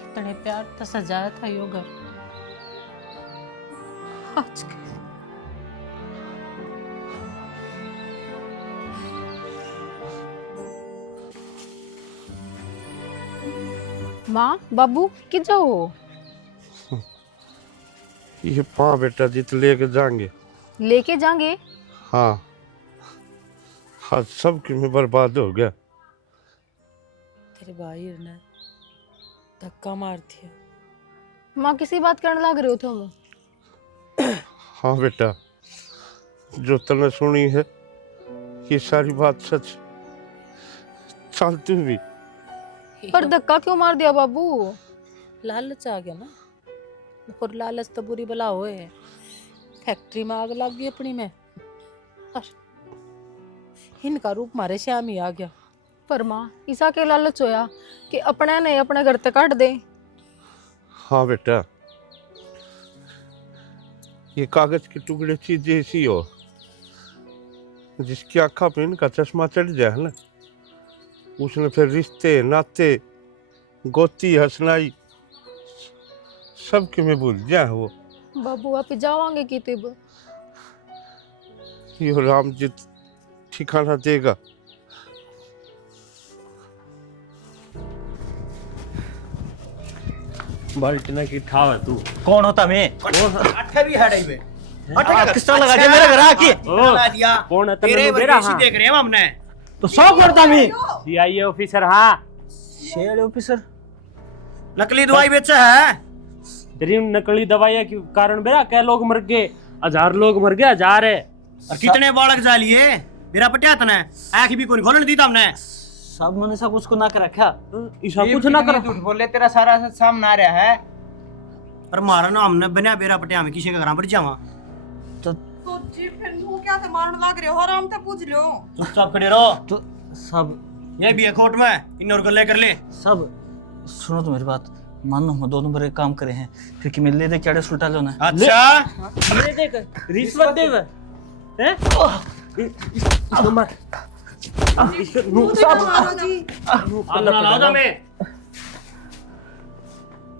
इतने प्यार तो सजाया था यो घर, आज के माँ बाबू कि जाओ? ये पाँ बेटा जित लेके जाएंगे। लेके जाएंगे? हाँ, आज सब की में बर्बाद हो गया। तेरे भाई ने धक्का मार दिया। माँ किसी बात करने लग रहे हो तुम? हाँ बेटा, जो तने सुनी है ये सारी बात सच। चल तू भी। पर धक्का क्यों मार दिया बाबू? लालच आ गया ना, और लालच तो बुरी बला होए। फैक्ट्री में आग लग गई अपनी में, और इनका रूप मारे श्याम ही आ गया। पर माँ ईसा के लालच होया कि अपने नहीं अपने घर तक काट दे। हाँ बेटा, ये कागज के टुकड़े चीज ऐसी हो जिसकी आँखा पे इनका चश्मा चढ़ जाए ना, उसने फिर रिश्ते नाते गोती हसनाई सब के में भूल जाए। वो बाबू आप जावांगे कि तिब? यो राम जी ठिकाना देगा। बाल्टी की ठाव है तू? कौन होता मैं? अट्ठे भी हड़े में किस्सा लगा दिया मेरे घर आके। लगा दिया। कौन है तेरे तेरे वजह देख रहे हैं हमने। तो सब करता मैं। CIA officer. हाँ, शेड ऑफिसर। नकली दवाई बेचा है। तेरी नकली दवाइयां के कारण बेरा क्या लोग मर गए, 1000 लोग मर गए, 1000 है। और कितने बालक जालिए मेरा पटिया तने आंख भी कोई खोलने दी हमने। सब मैंने सब उसको ना कर रखा, ऐसा कुछ ना कर। झूठ बोले, तेरा सारा सामने आ रहा है। और मारा ना हमने बिना बेरा पटिया में किसी के घर पर जावा। तो जी फिर तू क्या से मारने लग रहे हो? आराम से पूछ लो। चुपचाप खड़े रहो। तो सब ये भी है कोर्ट में, इन और को लेकर ले। सब सुनो तो मेरी बात मानो, हम 2 नंबर एक काम करे हैं, फिर कि मिल ले दे क्या सुलटा लो ना। अच्छा ले देख रिश्वत देव हैं? इसको मार।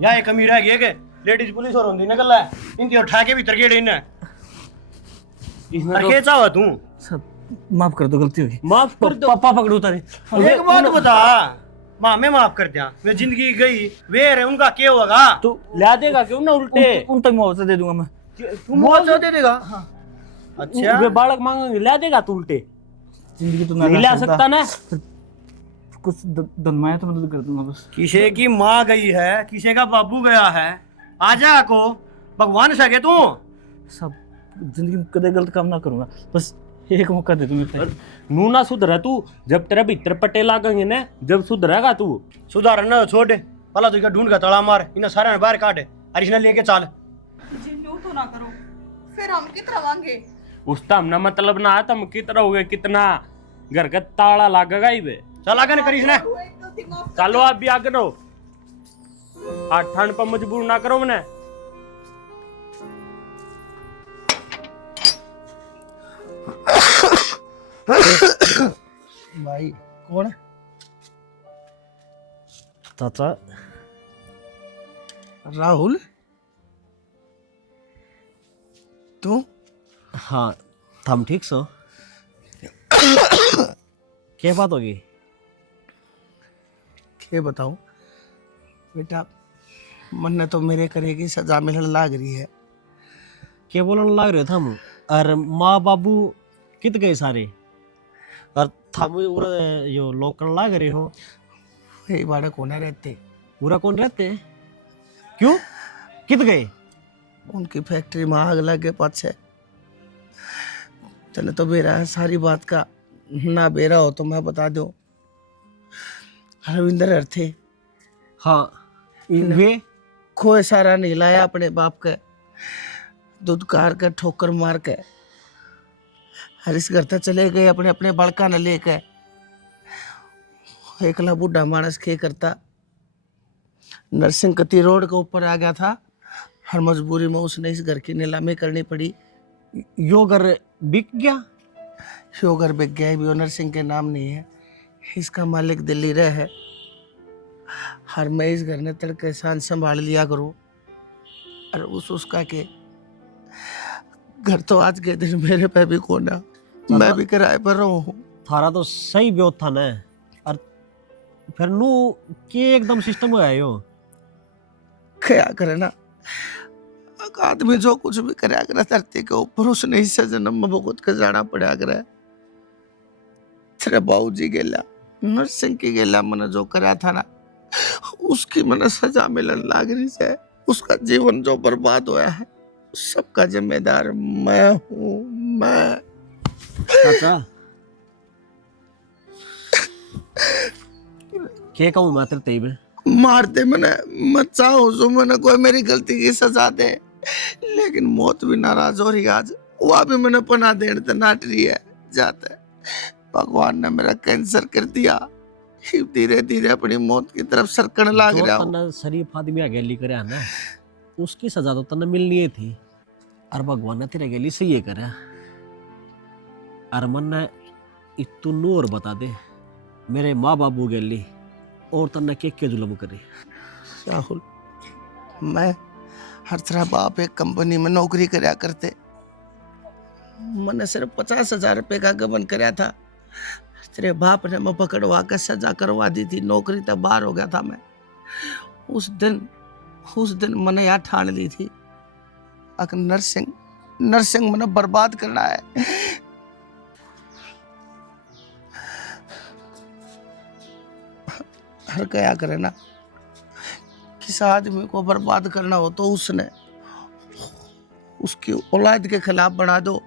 यहाँ एक अमीर है कि लेडीज पुलिस और होंगी निकल है इनकी उठा के भीतर गेड़े इन्हें। अरे क्या चाहो तू? सब माफ कर दो, गलती होगी, माफ कर दो। पापा पकड़ो तारे। एक बात बता, माँ मैं माफ कर दिया, वे जिंदगी गई वे रहे उनका क्या होगा? तू ला देगा क्यों ना उल्टे? उन तक मुआवजा दे दूंगा मैं। तू मुआवजा दे देगा? अच्छा वे बालक मांगेंगे, ला देगा तू उल्टे? जिंदगी तो नहीं ला सकता ना। कुछ दनमाया तो मदद कर दूंगा बस। किसे की माँ गई है, किसे का बाबू गया है, आजा को भगवान सके तू। सब जिंदगी में कदे गलत काम ना करूंगा, बस एक मौका दे दूंगा। नू ना सुधरा तू, जब तेरा भीतर पट्टे लागेंगे ना, जब सुधरेगा तू। सुधार न छोड़, पहला तो ढूंढ का तड़ा मार, इन सारे बाहर काट और इसने लेके चल। जी न्यू तो ना करो, फिर हम कितना मांगे? उसका हमने मतलब ना है, तुम कितना हो गए कितना घर का ताला लागेगा ही बे। चल आगे न करीश ना। चलो आप भी आगे रहो, आज ठंड पर मजबूर ना करो मैंने। भाई कौन है? चाचा राहुल तू? हाँ थम ठीक सो? क्या बात होगी? क्या बताऊं बेटा, मन ने तो मेरे करे की सजा मिलने लाग रही है। क्या बोलने लग रहे थम? और माँ बाबू कित गए सारे? और थम यो लोग करने लग रहे हो? यही बाड़े कोने रहते, पूरा कौन रहते? क्यों कित गए? उनकी फैक्ट्री में आग लगे पाछे। तने तो बेरा है सारी बात का, ना बेरा हो तो मैं बता दो। रविंदर अर्थे हाँ वे कोई सारा नहीं लाया अपने बाप के, दुदकार के ठोकर मार के हरिश घर तक चले गए अपने अपने बड़का न लेके। एकला बूढ़ा मानस के करता, नरसिंह कती रोड के ऊपर आ गया था। हर मजबूरी में उसने इस घर की नीलामी करनी पड़ी। यो घर बिक गया? यो घर बिक गया, भी नरसिंह के नाम नहीं है, इसका मालिक दिल्ली रहे है। हर मैं इस घर ने तड़के शान संभाल लिया करूं, और उसका के घर तो आज के दिन मेरे पे भी कोना, मैं भी किराए पर रहूं हूं। थारा तो सही ब्योत था ना। और फिर नू के एकदम सिस्टम हो आयो? क्या करे ना, आदमी जो कुछ भी करे करे धरती के ऊपर उसने इस जन्म में भुगत के जाना पड़ा करे। तेरे बाबू जी गेला, नरसिंह की गेला मैंने जो करा था ना, उसकी मैंने सजा मिलन लाग रही है। उसका जीवन जो बर्बाद होया है, सबका जिम्मेदार मैं हूँ। मैं चाचा क्या कहूँ मैं तेरे तेई में? मार दे मैंने, मैं चाहूँ जो मैंने कोई मेरी गलती की सजा दे, लेकिन मौत भी नाराज हो रही आज। वह भी मैंने पना देने ते नाट रही है जाते। भगवान ने मेरा कैंसर कर दिया, धीरे धीरे अपनी मौत की तरफ सरकने लग रहा हूँ। तन्ना शरीफ आदमी आ गेली करे ना, उसकी सजा तो तन्ने मिलनी ही थी। और भगवान ने तेरे गेली सही करे। और मन ने इतनू और बता दे, मेरे माँ बाबू गेली और तन्ने के जुल्म करे। राहुल, मैं हर तरह बाप एक कंपनी में नौकरी करया करते, मैंने सिर्फ 50,000 रुपए का गबन करया था। तेरे बाप ने मैं पकड़वा कर सजा करवा दी थी, नौकरी तक बाहर हो गया था मैं। उस दिन मैंने यहाँ ठान ली थी, अगर नरसिंह मैंने बर्बाद करना है। हर क्या करे ना, किस आदमी को बर्बाद करना हो तो उसने उसकी औलाद के खिलाफ बना दो।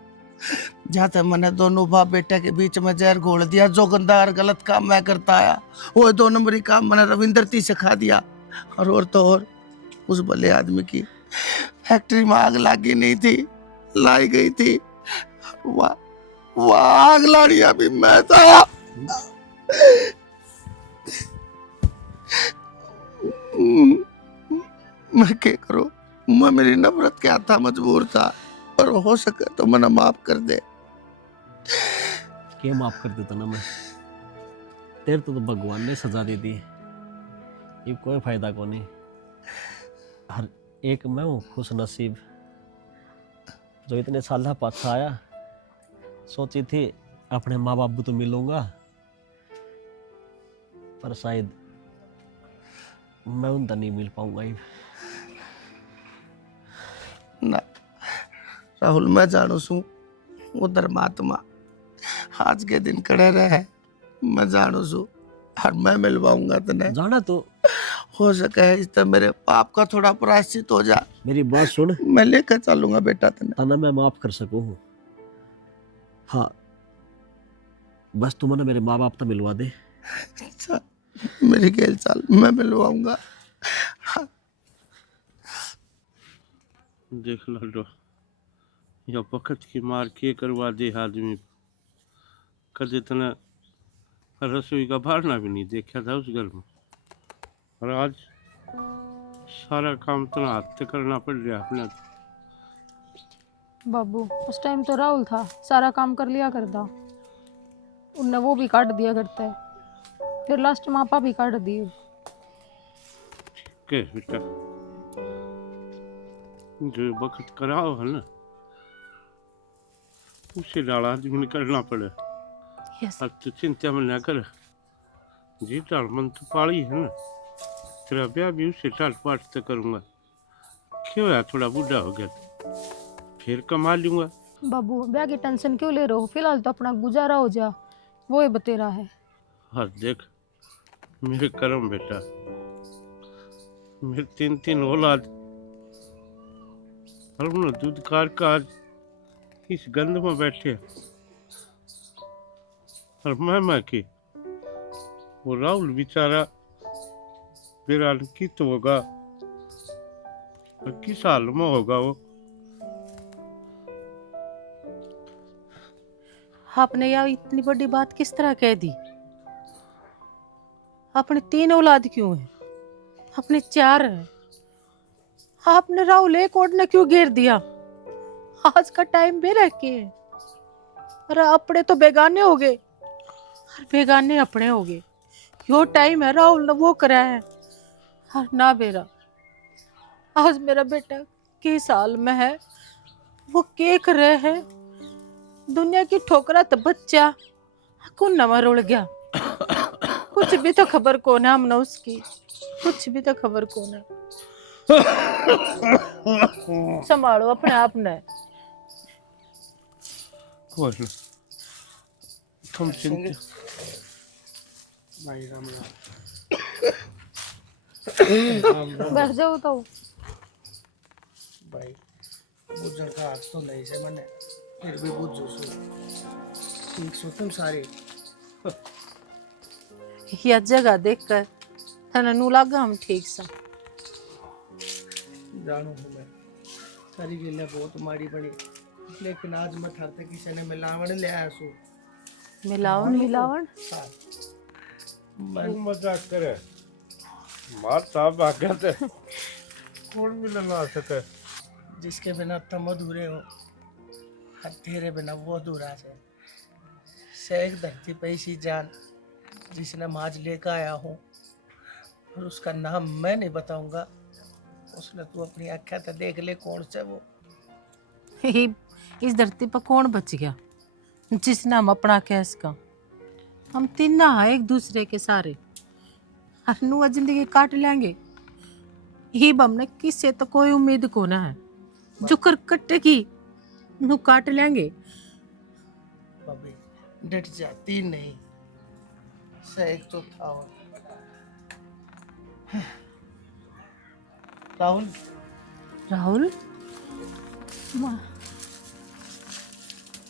जाते मैंने दोनों बाप बेटा के बीच में जहर घोल दिया। जो गंदा और गलत काम मैं करता आया, वो 2 नंबरी काम मैंने रविंदर ती सिखा दिया। और तो और उस भले आदमी की फैक्ट्री में आग लगी नहीं थी, लाई गई थी। वो आग लाड़िया भी मैं था। मैं क्या करूं, मैं मेरी नफरत के हाथा मजबूर था, और हो सके तो मना माफ कर दे। क्या माफ कर देता ना मैं? तेरे तो भगवान ने सजा दे दी, ये कोई फायदा को नहीं। हर एक मैं हूँ खुश नसीब जो इतने साल पाछा आया। सोची थी अपने माँ बाबू तो मिलूंगा, पर शायद मैं उनका नहीं मिल पाऊंगा ही। ना राहुल, मैं जानू सू वो धर्मात्मा आज के दिन खड़े रहे, मैं जानू सू, और मैं मिलवाऊंगा तने। जाना तो हो सके इस तरह मेरे पाप का थोड़ा प्रायश्चित हो जा। मेरी बात सुन, मैं लेकर चलूंगा बेटा तने। तना मैं माफ कर सकूं। हाँ बस तुम ना मेरे माँ बाप तो मिलवा दे। अच्छा, मेरी खेल चाल, मैं मिलवाऊंगा। देख लो, या वक्त की मार के करवा दे आदमी। कदे तना रसोई का बारना भी नहीं देखा था उस घर में, और आज सारा काम तना हाथ से करना पड़ रहा अपने। बाबू उस टाइम तो राहुल था, सारा काम कर लिया करता, उनने वो भी काट दिया करता है, फिर लास्ट में आपा भी काट दिए। के बेटा जो वक्त कराओ है ना, उसे डाला आदमी ने करना पड़े। यस अब तो चिंता में ना कर, जी टाल मन तो पाली है ना, तेरा ब्याह भी उसे टाल पाट से करूंगा। क्यों यार, थोड़ा बूढ़ा हो गया फिर कमा लूंगा। बाबू ब्याह की टेंशन क्यों ले रहे हो, फिलहाल तो अपना गुजारा हो जा, वो ही बतेरा है। हाँ देख मेरे करम बेटा, मेरे 3 औलाद, और उन्हें दूध कार का आज इस गंद में बैठे, और मैं की वो राहुल बेचारा मेरा कित होगा, और किस हाल में होगा वो। आपने यार इतनी बड़ी बात किस तरह कह दी? अपने 3 औलाद क्यों है, अपने 4 है, आपने राहुल एक और ने क्यों घेर दिया? आज का टाइम भी रह के है, अरे अपने तो बेगाने हो गए और बेगाने अपने हो गए। यो टाइम है राहुल ने वो करा है, और ना बेरा आज मेरा बेटा किस हाल में है, वो के कर रहे है, दुनिया की ठोकरा तो बच्चा कौन नवा रुड़ गया, कुछ भी तो खबर कौन है हमने उसकी, कुछ भी तो खबर कौन है। संभालो अपने आप ने। तुम चिंता भाई राम राम। बैठ जाओ तो। भाई बुजुर्ग का हाथ तो नहीं से मैंने, फिर भी बुझो सो ठीक सो तुम सारे। यह जगह देखकर तना नु लागा हम ठीक सा। जानू हूँ मैं सारी गिल्ले बहुत माड़ी पड़ी, लेकिन आज मैं थारते किसी ने मिलावट ले आया सो। मिलावन मिलावन हाँ। तू मजाक करे, मार साहब आ गया थे, कौन मिलना आ सके। जिसके बिना तुम अधूरे हो, और तेरे बिना वो अधूरा से एक धरती पे ऐसी जान जिसने मैं आज लेकर आया हूँ, और उसका नाम मैं नहीं बताऊंगा, उसने तू अपनी आँखें तो देख ले कौन से वो। इस धरती पर कौन बच गया जिसने हम अपना कैस का, हम तीन एक दूसरे के सारे नु जिंदगी काट लेंगे। ही हमने किससे तो कोई उम्मीद को ना है, जो कर कटेगी नु काट लेंगे। बबी डट जाती नहीं से एक तो था वो। राहुल राहुल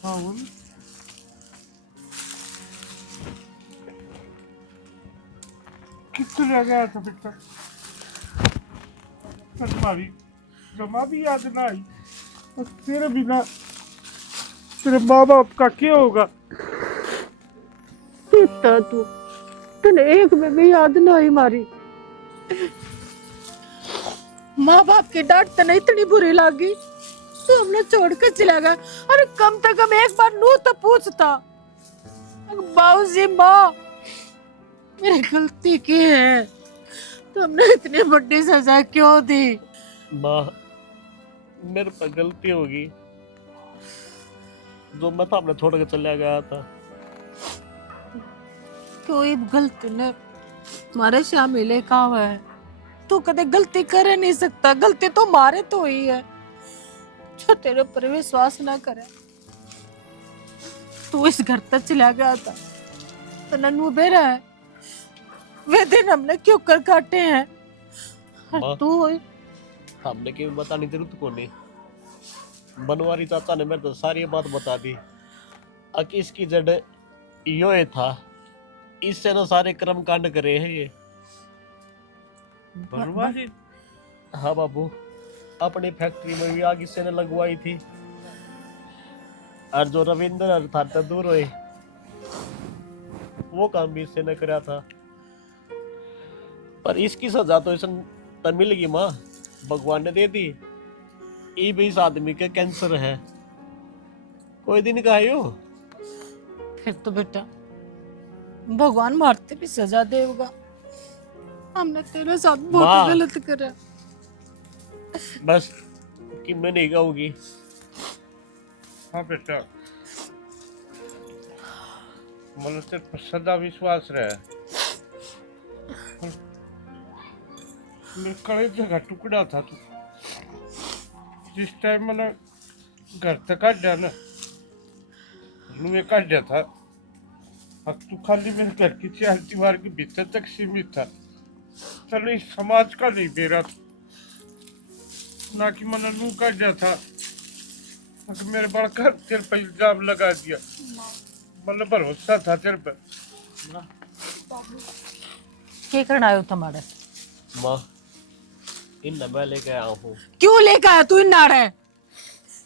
राहुल कितने रह गया था बेटा, तुम्हारी जमा भी याद ना आई, और तेरे बिना तेरे माँ बाप का क्या होगा। पिता तू तने एक में भी याद ना आई मारी, माँ बाप की डांट तने इतनी बुरी लगी तू हमने छोड़ कर चला गया। अरे कम से कम एक बार नू तो पूछता, बाबूजी माँ मेरी गलती की है, तुमने इतनी बड़ी सजा क्यों दी? माँ मेरे पर गलती होगी, जो मैं सामने छोड़ के चला गया था। कोई गलती ने मारे शामिल कहा है, तू कदे गलती कर नहीं सकता, गलती तो मारे तो ही है, जो तेरे पर विश्वास ना करे। तू इस घर तक चला गया था तो नन्नू बेरा है, वे दिन हमने क्यों कर काटे हैं, और तू हमने क्यों बतानी जरूरत को नहीं, बनवारी चाचा ने मेरे तो सारी बात बता दी। अकी इसकी जड़ यो ही था, इससे ना सारे कर्म कांड करे हैं ये। बनवारी हाँ बाबू, अपनी फैक्ट्री में भी आग इससे ने लगवाई थी, और जो रविंद्र और था तो दूर हुए, वो काम भी इससे न करा था। पर इसकी सजा तो इसे तब मिलेगी माँ, भगवान ने दे दी। ये भी इस आदमी के कैंसर है, कोई दिन का है यो। फिर तो बेटा भगवान मारते भी सजा देगा। हमने तेरे साथ माँ। बहुत गलत करा। बस कि मैं नहीं कहूंगी। हाँ बेटा, मन तेरे पर सदा विश्वास रहे। मेरे कलेजे का टुकड़ा था तू। जिस टाइम मैंने घर तक काटा ना, मैं काटा था। अब तू खाली मेरे घर की चार दीवार के भीतर तक सीमित था। चलो इस समाज का नहीं बेरा था। ना कि मैंने नू काटा था, अगर मेरे बड़का तेरे पर इल्जाम लगा दिया। मतलब भरोसा था तेरे पर। क्या करना है तुम्हारे? माँ, इन मैं लेके आया हूँ। क्यों लेकर आया तू इन नारे?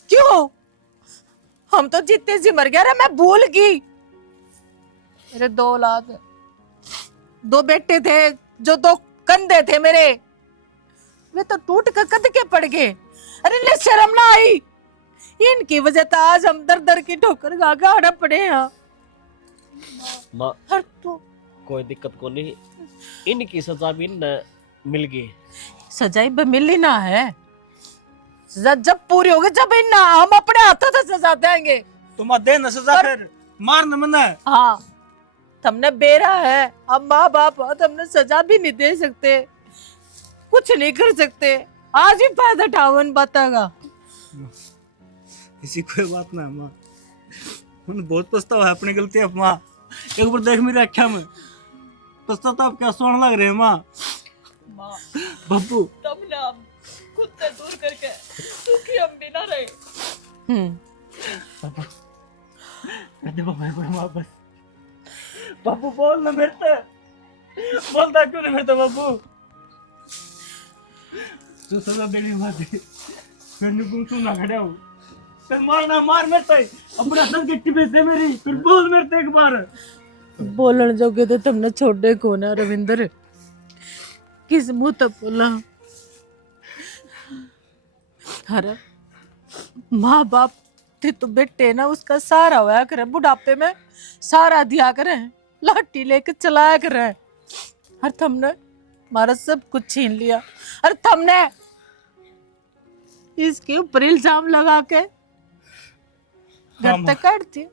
क्यों? हम तो जीते जी मर गया रे, मैं भूल गई। मेरे 2 औलाद, 2 बेटे थे, जो 2 कंधे थे मेरे, वे तो टूट कर कद के पड़ गए। अरे ले शर्म ना आई? इनकी वजह तो आज हम दर दर की ठोकर खा के आना पड़े हैं। माँ, हर तू कोई दिक्कत को नहीं, इनकी सजा भी न मिल गई। सजाई भी मिली ना है। सजा जब पूरी होगी, जब इन हम अपने हाथों से सजा देंगे। तुम दे न सजा, फिर मार न मना। हाँ, तुमने बेरा है, हम माँ बाप हो, तुमने सजा भी नहीं दे सकते, कुछ नहीं कर सकते। आज ही फायदा उठाओ इन बातों का। इसी कोई बात ना माँ, उन्हें बहुत पछतावा है अपनी गलती है माँ। एक बार देख मेरी आँखों में पछतावा, अब क्या सोने लग रहे हैं माँ। बब्बू तुमने हम खुद से दूर करके सुखी हम भी ना रहे। बस बब्बू बोल ना मेरे से, बोलता क्यों नहीं मेरे से बब्बू? तू सजा देनी माँ दे, मैंने गुमसुम ना खड़ा हूँ। फिर मारना मार मेरे से, अपना दस गिट्टी बेच दे मेरी, फिर बोल मेरे से एक बार। बोलने जोगे तो तुमने छोड़े को ना रविंद्र, किस मुंह तक बोला? अरे माँ बाप थे तो बेटे ना उसका सहारा होया करे, बुढ़ापे में सहारा दिया करे, लाठी लेके चलाया करे। और तुमने हमारा सब कुछ छीन लिया। और तुमने इसके ऊपर इल्जाम लगा के घर तक काटती।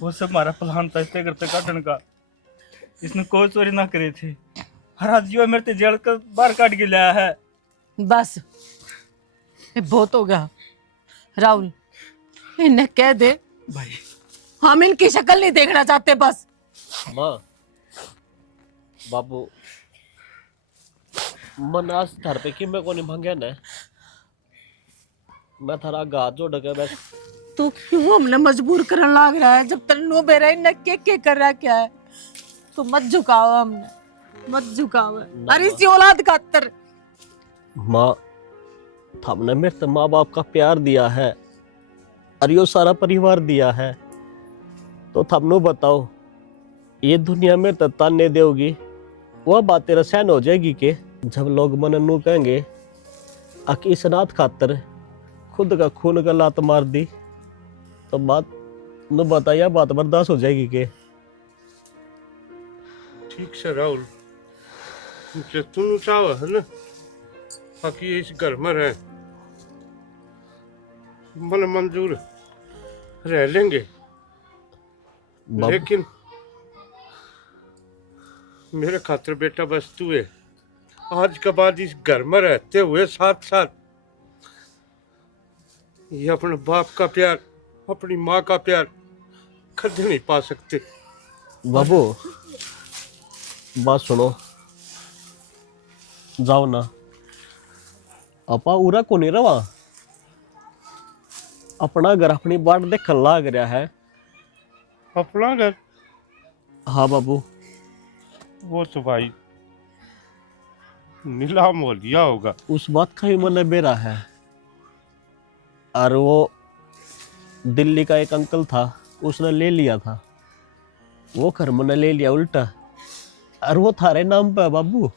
वो सब हमारा प्लान था इसके घर से काटने का। इसने कोई चोरी ना करी थी, हर आज जो मेरे जेल का बाहर काट के लाया है। बस ये बहुत हो गया राहुल, इन्हें कह दे भाई हम इनकी शक्ल नहीं देखना चाहते। बस माँ, बाबू मन आज थार पे कि मैं को नहीं भांगे ना, मैं थारा गात जोड़ के बस। तू क्यों हमने मजबूर करने लग रहा है? जब तक नो बेरा इन के कर रहा क्या है? तू मत झुकाओ, हमने मत झुकाओ। अरे इसी औलाद का खातर माँ, हमने मेरे माँ बाप का प्यार दिया है और यो सारा परिवार दिया है, तो थमनो बताओ ये दुनिया में ताने देगी, वह बातें रसायन हो जाएगी के जब लोग मन नू कहेंगे आकि इस रात खातर खुद का खून का लात मार दी, तो बात नु बताइए बात बर्दाश्त हो जाएगी के? ठीक से राहुल, जो तू चाहो है ना, बाकी इस घर में रहे, मन मंजूर रह लेंगे। लेकिन मेरे खातिर बेटा बस तू है। आज के बाद इस घर में रहते हुए साथ साथ ये अपने बाप का प्यार, अपनी माँ का प्यार कभी नहीं पा सकते। बाबू बात सुनो, जाओ ना, अपा उरा को नहीं रवा, अपना घर अपनी बाट देख लाग रहा है। अपना घर? हाँ बाबू, वो तो भाई नीलाम हो लिया होगा। उस बात का ही मन बेरा है, और वो दिल्ली का एक अंकल था, उसने ले लिया था, वो घर मैंने ले लिया उल्टा, और वो थारे नाम पे है बाबू।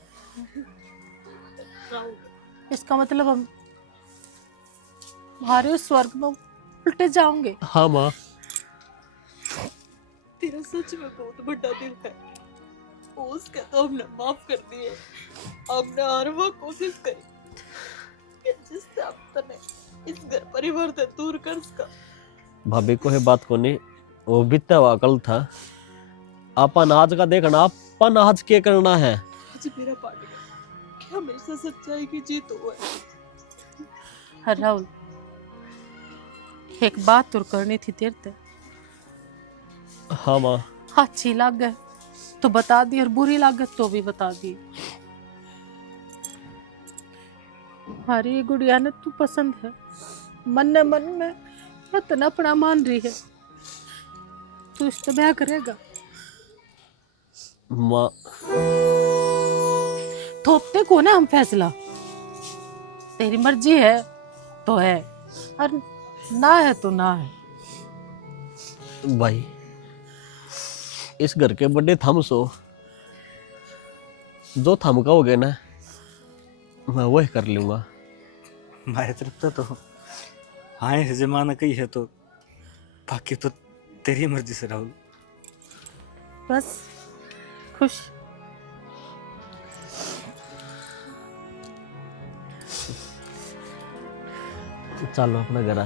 इसका मतलब हम हमारे उस स्वर्ग में उल्टे जाओगे। हाँ माँ। तेरा सच में बहुत बड़ा दिल है। उसके तो हमने माफ कर दिए। हमने हर वो कोशिश करी कि जिससे अपने इस घर परिवार से दूर कर सका। भाभी को है बात को नहीं, वो बीता हुआ कल था, अपन आज का देखना, अपन आज के करना है। आज मेरा पार्ट कि हमेशा सच्चाई की जीत हुआ है। हाँ राहुल, एक बात और करनी थी तेरे से। हाँ माँ। अच्छी लग गए तो बता दी, और बुरी लग तो भी बता दी। हमारी गुड़िया ने तू पसंद है, मन में इतना अपना मान रही है, तू इससे ब्याह करेगा? माँ थोपते को ना हम फैसला, तेरी मर्जी है तो है, और ना है तो ना है। भाई, इस घर के बड़े थम सो, जो थम का हो गया ना, मैं वही कर लूंगा। हमारे तरफ से तो हाँ है, जमाना कही है, तो बाकी तो तेरी मर्जी से राहुल। बस खुश। चलो अपना घर आ।